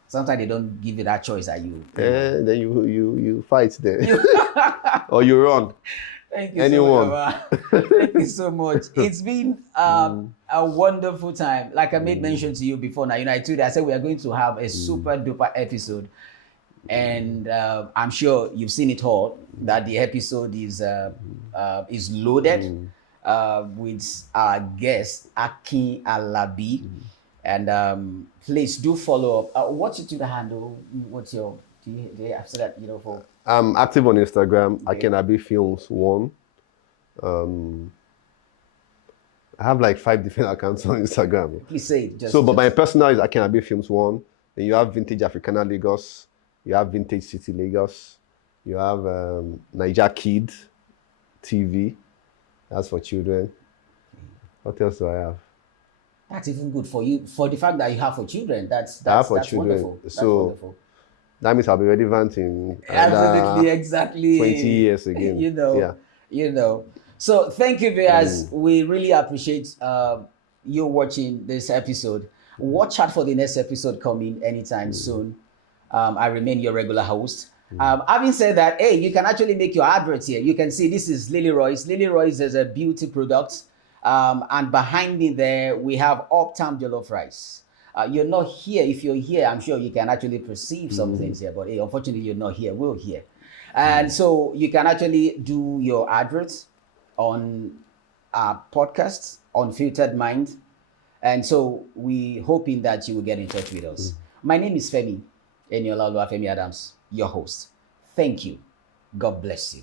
Sometimes they don't give you that choice that you. Then you fight there, or you run. Thank you Anyone. so much. Baba. Thank you so much. It's been a wonderful time. Like I made mention to you before now, I told you, I said we are going to have a super duper episode. And I'm sure you've seen it all, that the episode is loaded with our guest, AkinAlabi. And please do follow up. What's your Twitter handle? What's your, do you have so that, for... I'm active on Instagram, AkinAlabi Films 1. I have like 5 different accounts on Instagram. Please say it. But my personal is AkinAlabi Films 1. Then you have Vintage Africana Lagos. You have Vintage City Lagos. You have Niger Kid TV. That's for children. What else do I have? That's even good for you. For the fact that you have for children, that's for children. Wonderful. That's so wonderful. That means I'll be relevant in Absolutely, exactly 20 years again. So thank you, viewers. We really appreciate you watching this episode. Watch out for the next episode coming anytime soon. I remain your regular host. Having said that, hey, you can actually make your advert here. You can see this is Lily Royce. Lily Royce is a beauty product. And behind me there, we have Uptown Jollof Rice. You're not here. If you're here, I'm sure you can actually perceive some things here. But hey, unfortunately, you're not here. We're here. And so you can actually do your adverts on our podcast, Unfiltered Mind. And so we hoping that you will get in touch with us. My name is Femi, AkinAlabi Adams, your host. Thank you. God bless you.